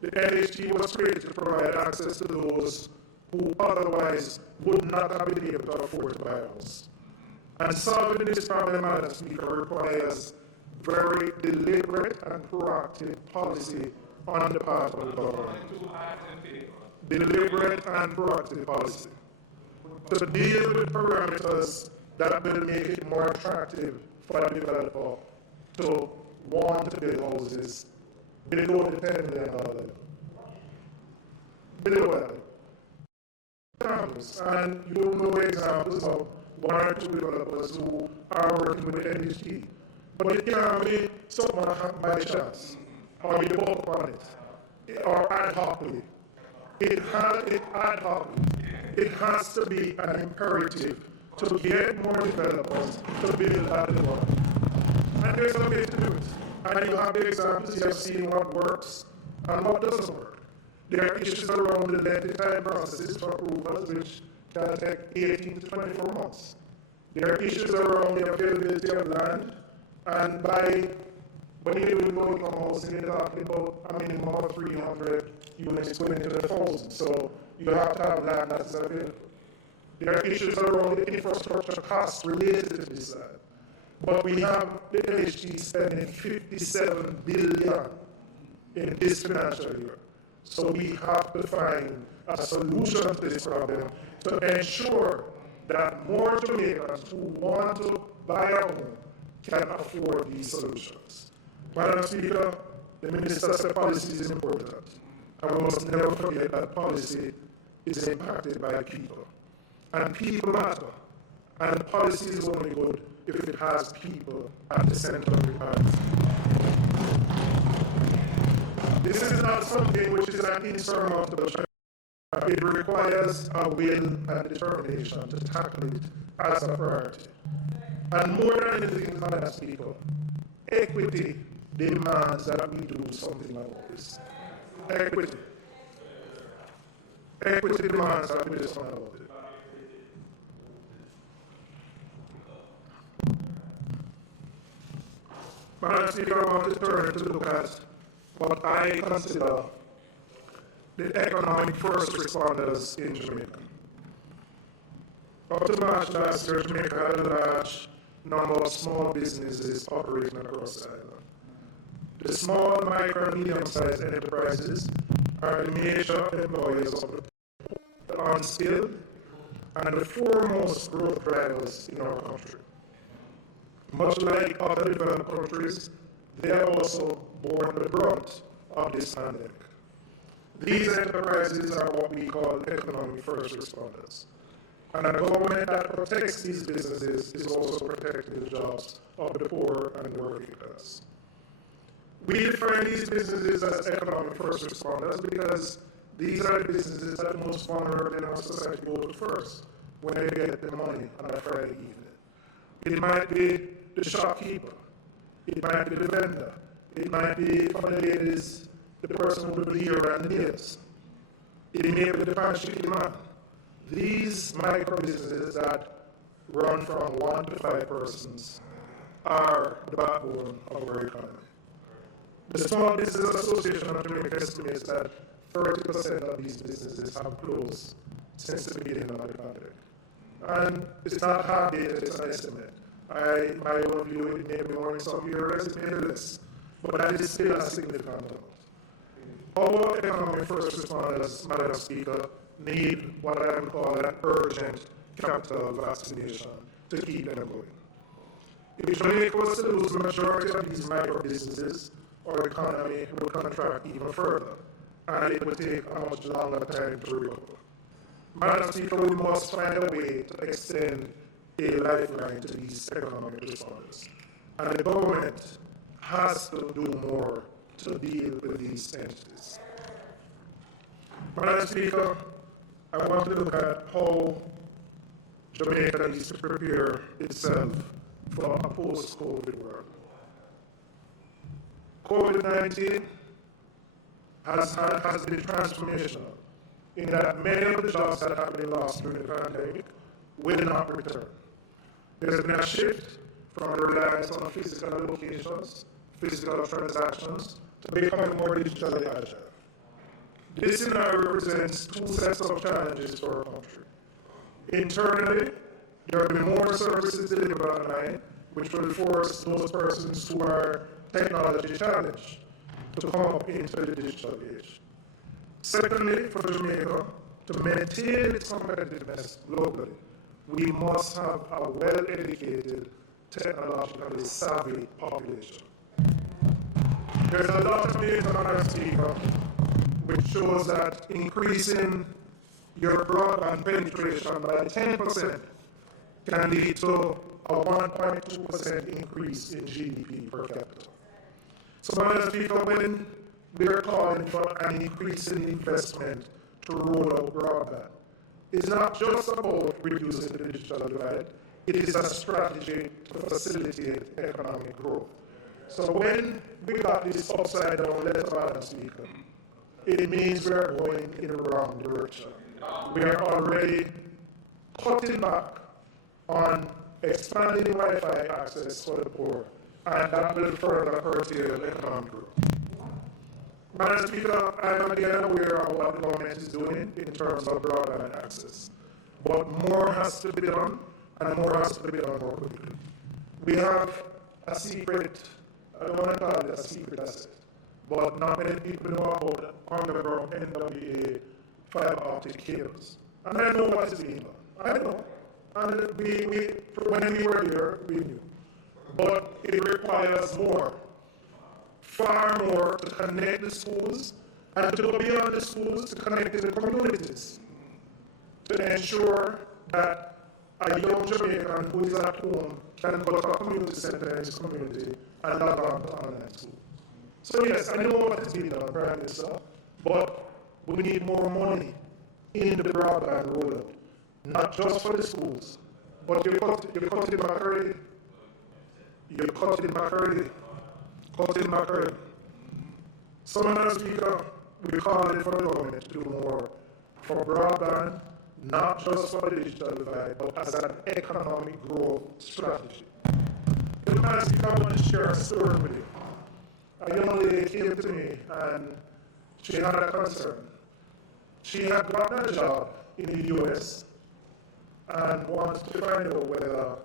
The NHT was created to provide access to those who otherwise would not have been able to afford to buy a house. And solving this problem, Madam Speaker, requires very deliberate and proactive policy on the part of the government. Deliberate and proactive policy to deal with parameters that will make it more attractive for a developer to want to build houses below the $10 million level. Below that. Examples, and you know examples of one or two developers who are working with NHT. But it can't be someone by chance, or you work on it, or ad hocly. It has to be an imperative to get more developers to build that development. And there's a way to do it. And you have the examples, you have seen what works and what doesn't work. There are issues around the lengthy time processes for approvals, which can take 18 to 24 months. There are issues around the availability of land, and when you do low-income housing, you're talking about a minimum of 300 units going into the thousands, so you have to have land that's available. There are issues around the infrastructure costs related to this land. But we have the NHT spending $57 billion in this financial year. So we have to find a solution to this problem to ensure that more Jamaicans who want to buy a home can afford these solutions. Madam Speaker, the Minister said policy is important. And we must never forget that policy is impacted by people. And people matter. And policy is only good if it has people at the center of the party. This is not something which is an insurmountable challenge. It requires a will and determination to tackle it as a priority. And more than anything, Madam Speaker, equity demands that we do something about this. Equity. Equity demands that we do something about it. Madam Speaker, I want to turn to look at what I consider the economic first responders in Jamaica. Up to March last year, Jamaica had a large number of small businesses operating across the island. The small, micro, and medium-sized enterprises are the major employers of the unskilled and the foremost growth drivers in our country. Much like other developed countries, they are also borne the brunt of this pandemic. These enterprises are what we call economic first responders. And a government that protects these businesses is also protecting the jobs of the poor and the working class. We define these businesses as economic first responders because these are the businesses that most vulnerable in our society go to first when they get the money on a Friday evening. It might be the shopkeeper, it might be the vendor, it might be, for the ladies, the person who will be here and the nails. It may be the pantry man. These micro businesses that run from 1 to 5 persons are the backbone of our economy. The Small Business Association of Jamaica estimates that 30% of these businesses have closed since the beginning of the pandemic. And it's not hard-dated, it's an estimate. My own view, it may be more in some areas, it may be less, but that is still a significant amount. Our economic first responders, Madam Speaker, need what I would call an urgent capital vaccination to keep them going. If Jamaica was to lose the majority of these micro businesses, our economy would contract even further, and it would take a much longer time to recover. Madam Speaker, we must find a way to extend a lifeline to these economic responders, and the government has to do more to deal with these entities. Madam Speaker, I want to look at how Jamaica needs to prepare itself for a post-COVID world. COVID-19 has been transformational in that many of the jobs that have been lost during the pandemic will not return. There's been a shift from the reliance on physical locations, physical transactions, to becoming more digitally agile. This scenario represents two sets of challenges for our country. Internally, there will be more services delivered online, which will force those persons who are technology challenged to come up into the digital age. Secondly, for Jamaica, to maintain its competitiveness globally, we must have a well-educated, technologically savvy population. There's a lot of data, Madam Speaker, which shows that increasing your broadband penetration by 10% can lead to a 1.2% increase in GDP per capita. So, Madam Speaker, when we are calling for an increase in investment to roll out broadband, it's not just about reducing the digital divide, it is a strategy to facilitate economic growth. So when we got this upside down letter, Madam Speaker, it means we are going in the wrong direction. We are already cutting back on expanding Wi-Fi access for the poor, and that will further curtail economic growth. Madam Speaker, I am again aware of what the government is doing in terms of broadband access, but more has to be done, and more has to be done more quickly. We have a secret, I don't want to call it a secret asset, but not many people know about underground NWA fiber optic cables. And I know what is being done. I know. And when we were there, we knew. But it requires more, far more, to connect the schools and to go beyond the schools to connect to the communities, to ensure that a young Jamaican who is at home can go to a community center in his community and log on to online school. So yes, I know what is being done, Prime Minister, but we need more money in the broadband rollout, not just for the schools, but you're cutting back early. You're cutting back early. Cutting back early. So, Madam Speaker, we call it for the government to do more for broadband, not just for the digital divide, but as an economic growth strategy. Madam Speaker, I want to share a story with you. A young lady came to me and she had a concern. She had gotten a job in the US and wanted to find out whether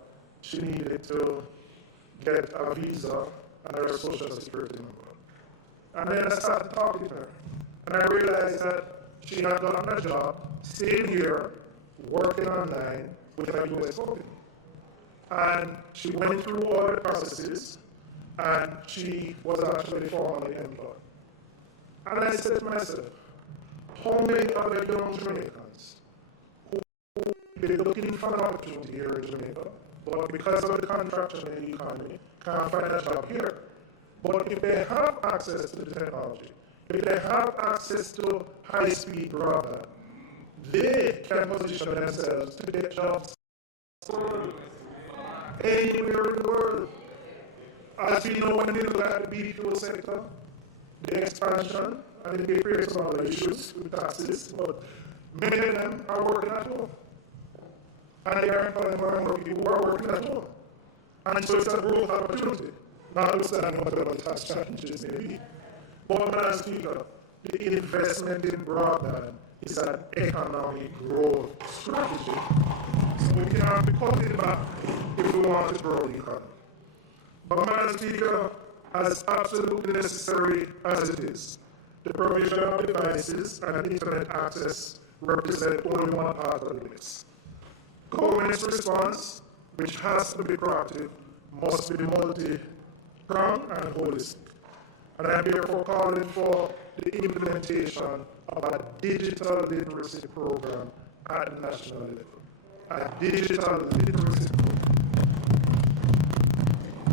she needed to get a visa and her social security number. And then I started talking to her. And I realized that she had gotten a job, staying here, working online with a US company. And she went through all the processes, and she was actually formally employed. And I said to myself, how many other young Jamaicans who may be looking for an opportunity here in Jamaica, but because of the contraction in the economy, can't find a job here. But if they have access to the technology, if they have access to high-speed broadband, they can position themselves to get jobs anywhere in the world. As we know, when we look at the BPO sector, the expansion, and it may create some other issues with taxes, but many of them are working at home. And they are employing more and more people who are working at home. And so it's a growth opportunity, notwithstanding whatever the tax challenges may be. But, Madam Speaker, the investment in broadband is an economic growth strategy. So we cannot be cutting back if we want to grow the economy. But, Madam Speaker, as absolutely necessary as it is, the provision of devices and internet access represent only one part of the mix. Government's response, which has to be proactive, must be multi-pronged and holistic. And I am therefore calling for the implementation of a digital literacy program at the national level. A digital literacy program.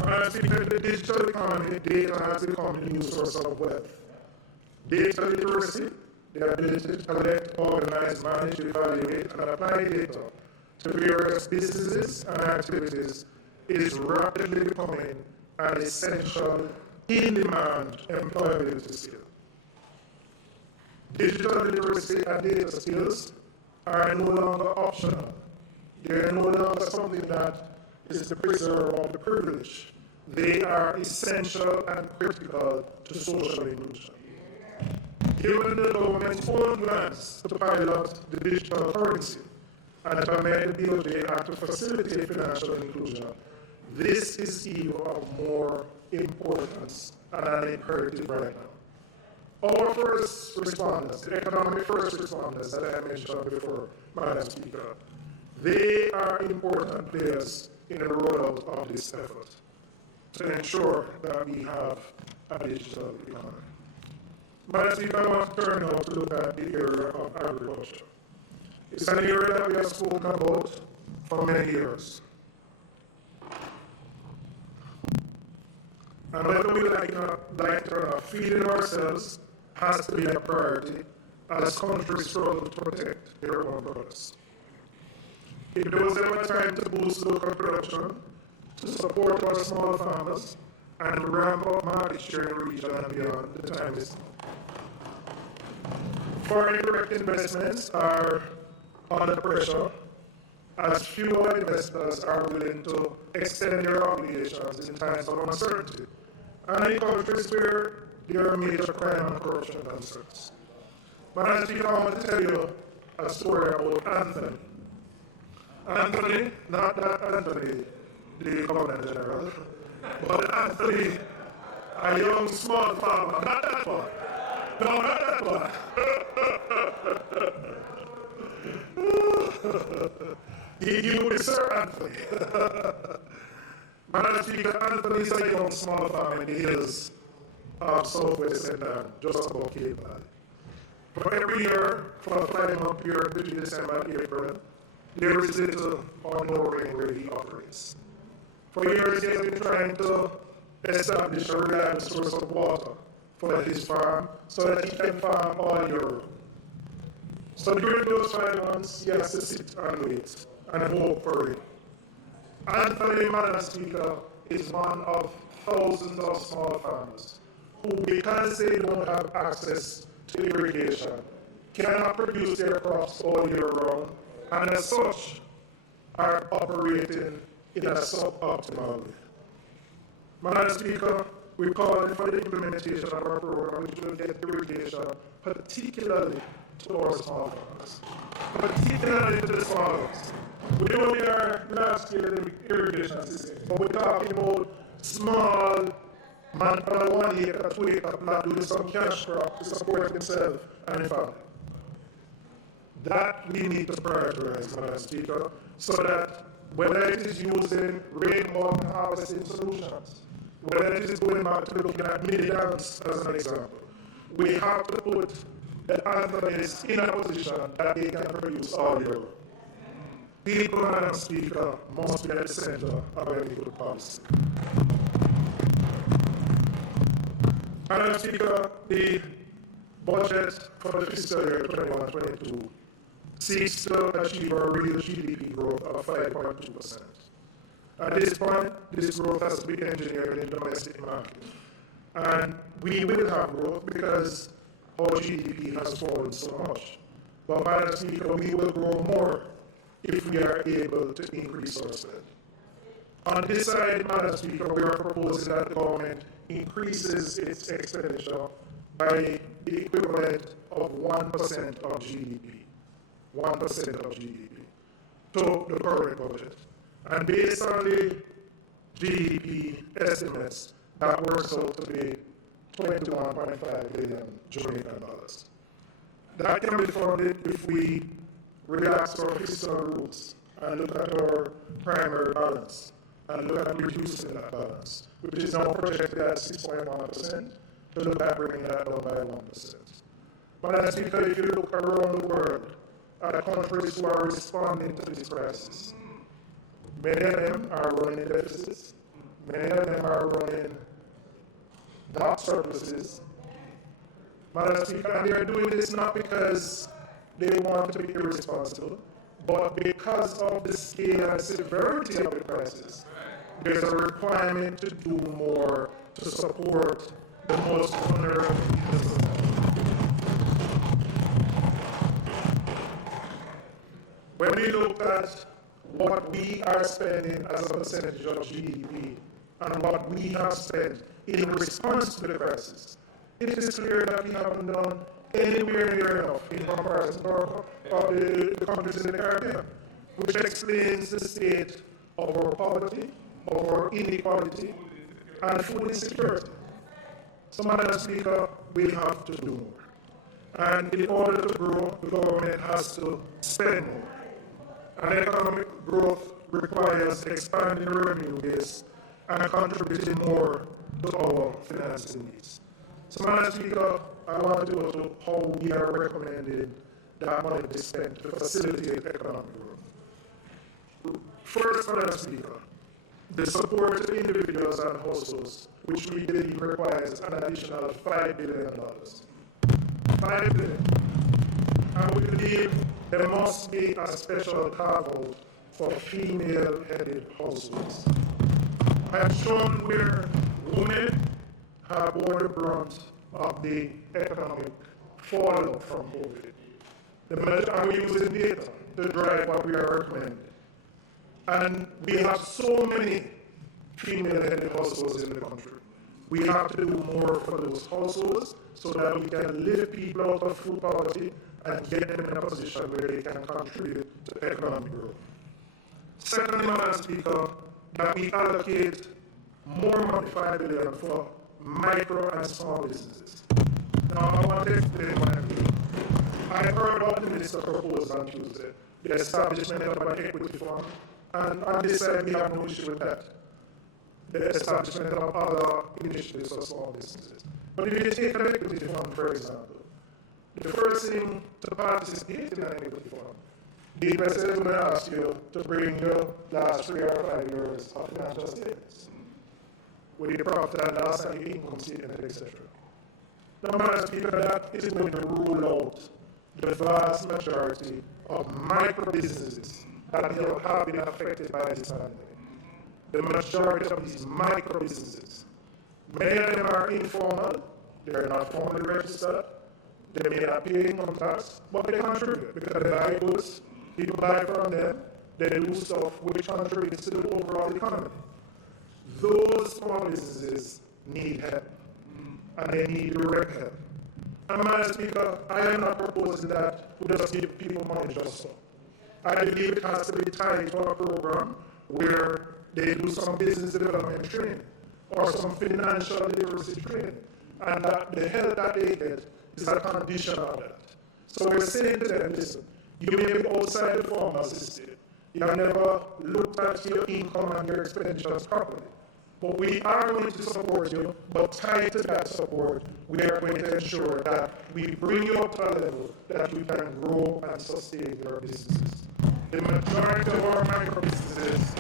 And as in the digital economy, data has become the new source of wealth. Data literacy, the ability to collect, organize, manage, evaluate, and apply data to various businesses and activities, is rapidly becoming an essential, in-demand employability skill. Digital literacy and data skills are no longer optional. They are no longer something that is the preserve of the privilege. They are essential and critical to social inclusion. Given the government's own plans to pilot the digital currency and to amend the DOJ Act to facilitate financial inclusion, this is even of more importance and an imperative right now. Our first responders, the economic first responders that I mentioned before, Madam Speaker, they are important players in the rollout of this effort to ensure that we have a digital economy. Madam Speaker, I want to turn now to look at the area of agriculture. It's an area that we have spoken about for many years. And whether we like it or not, feeding ourselves has to be a priority as countries struggle to protect their own products. If there was ever time to boost local production, to support our small farmers, and to ramp up market share in the region and beyond, the time is now. Foreign direct investments are under pressure as fewer investors are willing to extend their obligations in times of uncertainty, and in countries where there are major crime and corruption concerns. But I think I want to tell you a story about Anthony. Anthony, not that Anthony, the Governor General, but Anthony, a young small farmer, not that one. No, not that one. You would be Sir Anthony. Madam Speaker, Anthony is a young small farmer in the hills of southwest England, just above Cape Valley. For every year, for a 5-month period between December and April, there is little or no rain where he operates. For years, he has been trying to establish a reliable source of water for his farm so that he can farm all year round. So during those 5 months, he has to sit and wait and hope for rain. Anthony, Madam Speaker, is one of thousands of small farmers who, because they don't have access to irrigation, cannot produce their crops all year round, and as such, are operating in a suboptimal way. Madam Speaker, we're calling for the implementation of our program which will get irrigation, particularly to our small farmers, particularly to the small ones. We only are last year the irrigation system, but we're talking about small man on a 1 acre, 2 acre plot doing some cash crop to support himself and his family. That we need to prioritize, Madam Speaker, so that whether it is using rainwater harvesting solutions, whether it is going back to looking at mini dams as an example, we have to put the Anthonys in a position that they can produce all year round. People, Madam Speaker, must be at the center of any good policy. Madam Speaker, the budget for the fiscal year 21-22 seeks to achieve a real GDP growth of 5.2%. At this point, this growth has to be engineered in the domestic market. And we will have growth because our GDP has fallen so much. But Madam Speaker, we will grow more if we are able to increase our spend. On this side, Madam Speaker, we are proposing that the government increases its expenditure by the equivalent of 1% of GDP. 1% of GDP to the current budget. And based on the GDP estimates, that works out to be $21.5 billion Jamaican dollars. That can be funded if we relax our fiscal rules and look at our primary balance and look at reducing that balance, which is now projected at 6.1%, to look at bringing that down by 1%. But as Speaker, if you look around the world at countries who are responding to this crisis, many of them are running deficits, many of them are running debt surpluses. Madam Speaker, and they are doing this not because they want to be irresponsible, but because of the scale and severity of the crisis. There's a requirement to do more to support the most vulnerable in the society. When we look at what we are spending as a percentage of GDP and what we have spent in response to the crisis, it is clear that we haven't done anywhere near enough in comparison to the countries in the Caribbean, which explains the state of our poverty, of our inequality, and food insecurity. So, Madam Speaker, we have to do more. And in order to grow, the government has to spend more. And economic growth requires expanding the revenue base and contributing more to our financing needs. So, Madam Speaker, I want to go to how we are recommending that money be spent to facilitate economic growth. First, Madam Speaker, the support to individuals and households, which we believe requires an additional $5 billion. $5 billion. And we believe there must be a special carve-out for female-headed households. I have shown where women have borne the brunt of the economic fallout from COVID. And we're using data to drive what we are recommending. And we have so many female-headed households in the country. We have to do more for those households so that we can lift people out of food poverty and get them in a position where they can contribute to economic growth. Secondly, Madam Speaker, that we allocate more money, $5 billion, for micro and small businesses. Now, I want to explain my view. I heard what the minister proposed on Tuesday, the establishment of an equity fund, and on this side, we have no issue with that. The establishment of other initiatives for small businesses. But if you take an equity fund, for example, the first thing to participate in an equity fund, the investor is going to ask you to bring your last 3 or 5 years of financial statements, with the profit and loss and your income statement, etc. Now, Madam Speaker, that is going to rule out the vast majority of micro businesses that have been affected by this pandemic. The majority of these micro businesses, many of them are informal, they are not formally registered, they may not pay income tax, but they contribute because they buy goods, people buy from them, they do stuff which contributes to the overall economy. Those small businesses need help, and they need direct help. And Madam Speaker, I am not proposing that we just give people money just so. I believe it has to be tied to a program where they do some business development training or some financial literacy training, and that the help that they get is a condition of that. So we're saying to them, listen, you may be outside the formal system. You have never looked at your income and your expenditures properly. But we are going to support you, but tied to that support, we are going to ensure that we bring you up to a level that you can grow and sustain your businesses. The majority of our micro businesses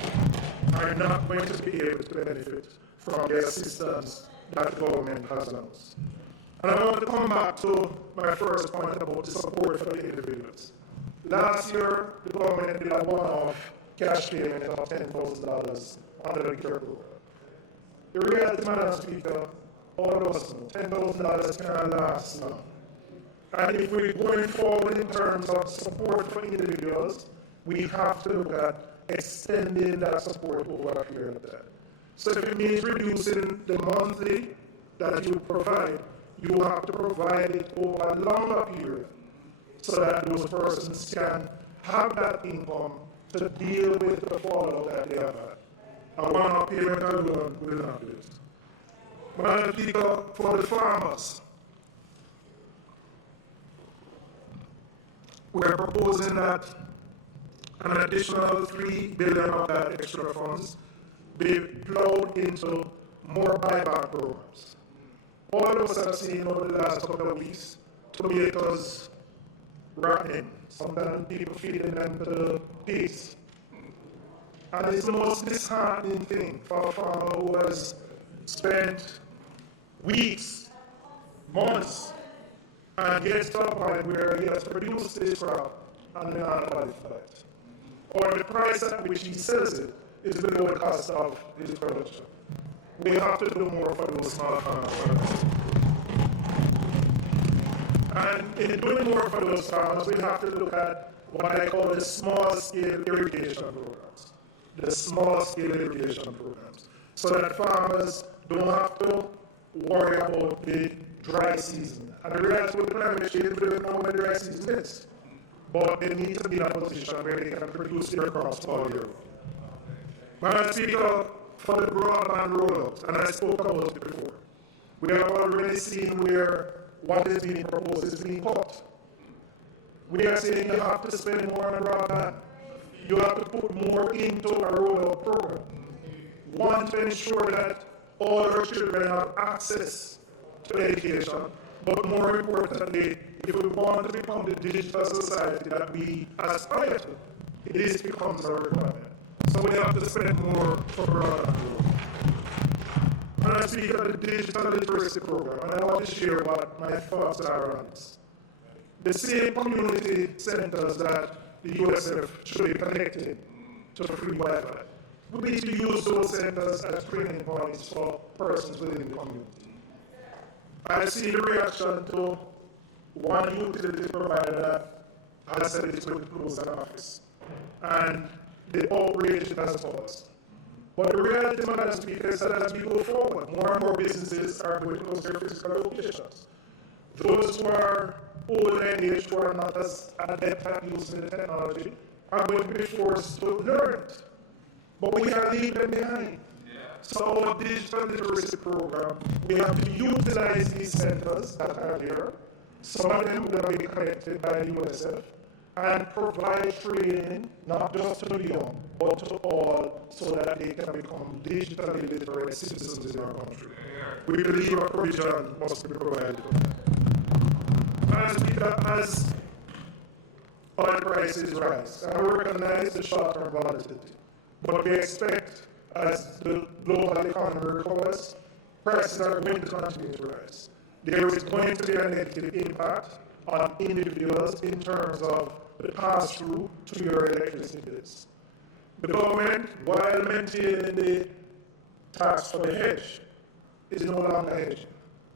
are not going to be able to benefit from the assistance that the government has announced. And I want to come back to my first point about the support for the individuals. Last year, the government did a one-off cash payment of $10,000 under the CARE program. The reality, Madam Speaker, all of us know $10,000 cannot last long. And if we're going forward in terms of support for individuals, we have to look at extending that support over a period of time. So if it means reducing the monthly that you provide, you have to provide it over a longer period so that those persons can have that income to deal with the fallout that they have had. A one-off payment alone will not do it. Madam Speaker, for the farmers, we're proposing that an additional $3 billion of that extra funds be plowed into more buyback programs. All of us have seen over the last couple of weeks tomatoes rotting, sometimes people feeding them to pigs. And it's the most disheartening thing for a farmer who has spent weeks, months, and gets to a point where he has produced this crop and they're not qualified. Or the price at which he sells it is below the cost of his production. We have to do more for those small farmers. And in doing more for those farmers, we have to look at what I call the small-scale irrigation programs. The small-scale irrigation programs. So that farmers don't have to worry about the dry season. And the reality with climate change, we don't know when the dry season is. But they need to be in a position where they can produce their crops all year. Madam Speaker, for the broadband rollout, and I spoke about it before, we have already seen where what is being proposed is being cut. We are saying you have to spend more on broadband. You have to put more into a rollout program. One, to ensure that all our children have access to education, but more importantly, if we want to become the digital society that we aspire to, this becomes a requirement. So we have to spend more for broadband growth. And I speak of the digital literacy program, and I want to share what my thoughts are on this. The same community centers that the USF should be connected to free Wi-Fi. We need to use those centers as training points for persons within the community. I see the reaction to one utility provider that has said it's going to close an office, and the outrage it has caused. But the reality, Madam Speaker, is that as we go forward, more and more businesses are going to close their physical locations. Those who are older in age, who are not as adept at using the technology, are going to be forced to learn it. But we are leaving them behind. So our digital literacy program, we have to utilize these centers that are there. Some of them will be connected by USF and provide training, not just to the young, but to all, so that they can become digitally literate citizens in our country. We believe a provision must be provided. As oil prices rise, and we recognize the short-term volatility, but we expect as the global economy recovers, prices are going to continue to rise. There is going to be a negative impact on individuals in terms of the pass-through to your electricity bills. The government, while maintaining the tax for the hedge, is no longer hedging.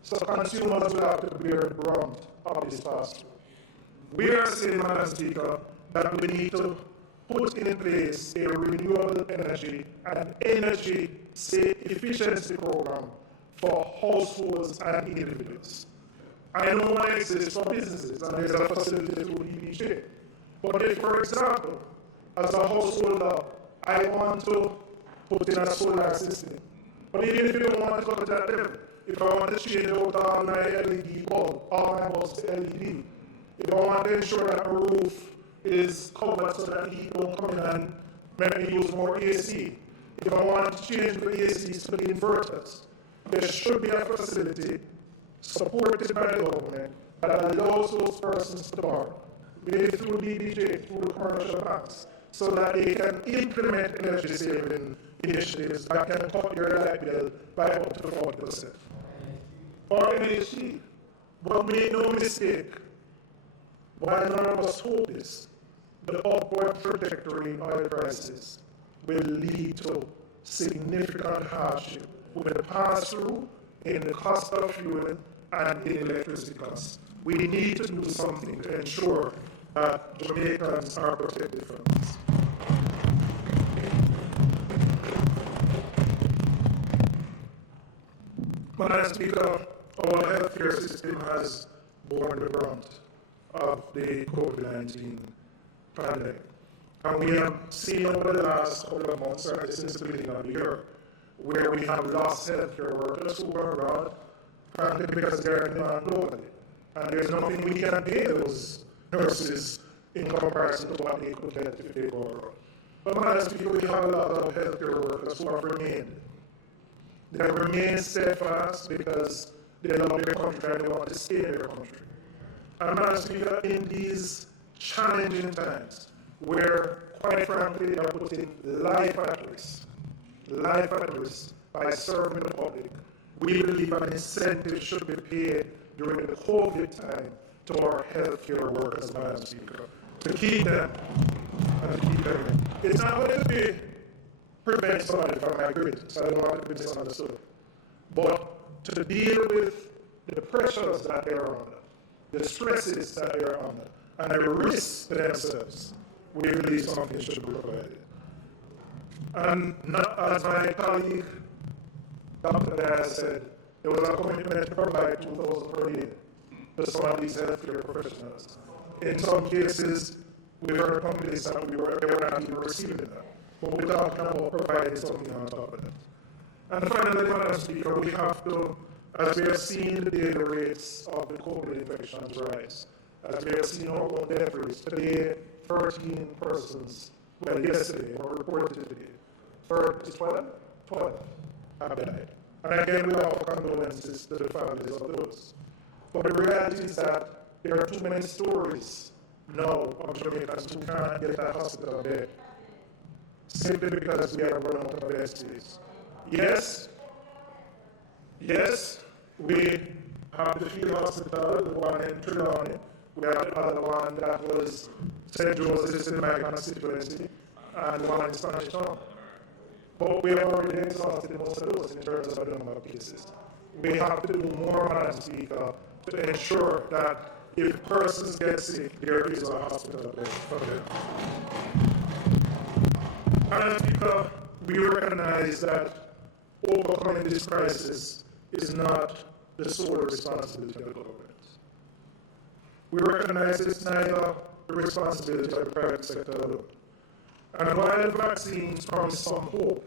So consumers will have to bear the brunt of this pass-through. We are saying, Madam Speaker, that we need to put in place a renewable energy and energy efficiency program for households and individuals. I know one exists for businesses, and there's a facility through EBJ. But if, for example, as a householder, I want to put in a solar system, but even if you don't want to go to that level, if I want to change out all my LED bulb, all my bulbs to LED, if I want to ensure that my roof is covered so that heat don't come in and make me use more AC, if I want to change the ACs to the inverters, there should be a facility supported by the government that allows those persons to borrow, maybe through DBJ, through the commercial banks, so that they can implement energy saving initiatives that can cut your light bill by up to 40%. Or MHD, but make no mistake, while none of us hope this, the upward trajectory in oil prices will lead to significant hardship with the pass-through in the cost of fuel and in electricity costs. We need to do something to ensure that Jamaicans are protected from this. Madam Speaker, our healthcare system has borne the brunt of the COVID-19 pandemic. And we have seen over the last couple of months, certainly since the beginning of the year, where we have lost healthcare workers who are abroad, frankly because they are in demand globally. And there's nothing we can pay those nurses in comparison to what they could get if they go abroad. But Madam Speaker, we have a lot of healthcare workers who have remained. They have remained steadfast because they love their country and they want to stay in their country. And Madam Speaker, in these challenging times, where, quite frankly, they are putting life at risk by serving the public, we believe an incentive should be paid during the COVID time to our healthcare workers, Madam Speaker, to keep them and to keep them in. It's not going to be prevent somebody from migrating, so I don't want to be misunderstood. But to deal with the pressures that they are under, the stresses that they are under, and the risks to themselves, we believe something should be provided. And not as my colleague, Dr. Diaz said, there was a commitment to provide $2,000 per day to some of these healthcare professionals. In some cases, we heard companies that they were not even receiving that. But we're talking about providing something on top of that. And finally, Madam Speaker, we have to, as we have seen the daily rates of the COVID infections rise, as we have seen our own death rates, today 13 persons, well yesterday, or reported today, 12 have died. And again, we offer condolences to the families of those. But the reality is that there are too many stories now of Jamaicans who can't get a hospital bed simply because we are running out of bed space. Yes, we have the field hospital, the one in Trelawney. We have the other one that was St. Joseph's in my constituency, and the one in Spanish Town. But we have already exhausted most of those in terms of the number of cases. We have to do more, Madam Speaker, to ensure that if persons get sick, there is a hospital bed for them. Madam Speaker, we recognize that overcoming this crisis is not the sole responsibility of the government. We recognize it's neither the responsibility of the private sector alone. And while vaccines promise some hope,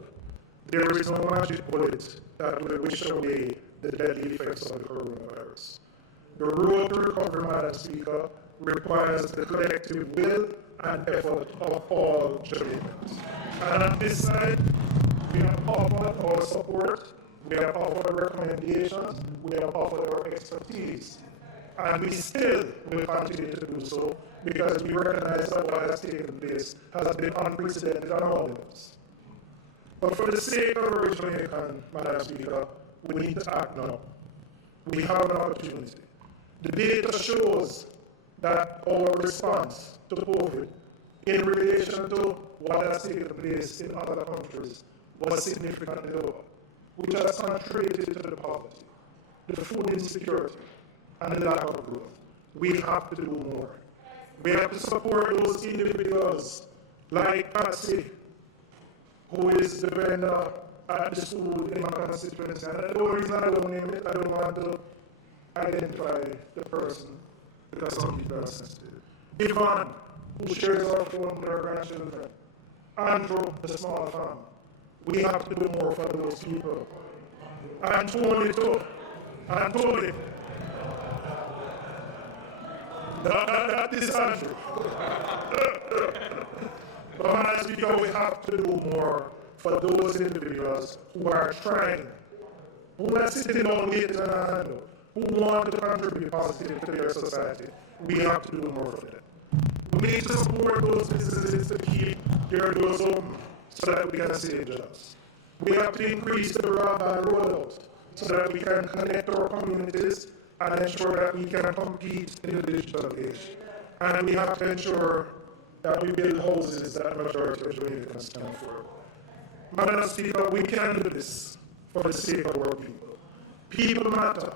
there is no magic bullet that will wish away the deadly effects of the coronavirus. The road to recovery, Madam Speaker, requires the collective will and effort of all Jamaicans. And on this side, we have offered our support, we have offered recommendations, we have offered our expertise. And we still will continue to do so because we recognize that what has taken place has been unprecedented on all levels. But for the sake of our Jamaican, Madam Speaker, we need to act now. We have an opportunity. The data shows that our response to COVID in relation to what has taken place in other countries was significantly lower, which has contributed to the poverty, the food insecurity, and the lack of growth. We have to do more. We have to support those individuals like Patsy, who is the vendor at the school in my constituency. And the reason I don't name it, I don't want to identify the person because some people are sensitive. Yvonne, who shares our phone with our grandchildren. Andrew, the small farm. We have to do more for those people. And Tony too. And Tony. That is Andrew. But Madam Speaker, we have to do more for those individuals who are trying, who are sitting on waiting on a handle, who want to contribute positively to their society. We have to do more for them. We need to support those businesses to keep their doors open so that we can save jobs. We have to increase the broadband rollout so that we can connect our communities and ensure that we can compete in the digital age. And we have to ensure that we build houses that the majority of Jamaicans can afford. Madam Speaker, we can do this for the sake of our people. People matter,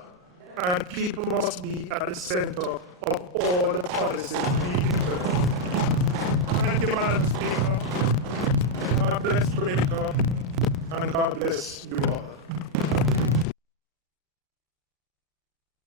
and people must be at the center of all the policies we implement. Thank you, Madam Speaker. God bless Jamaica, and God bless you all.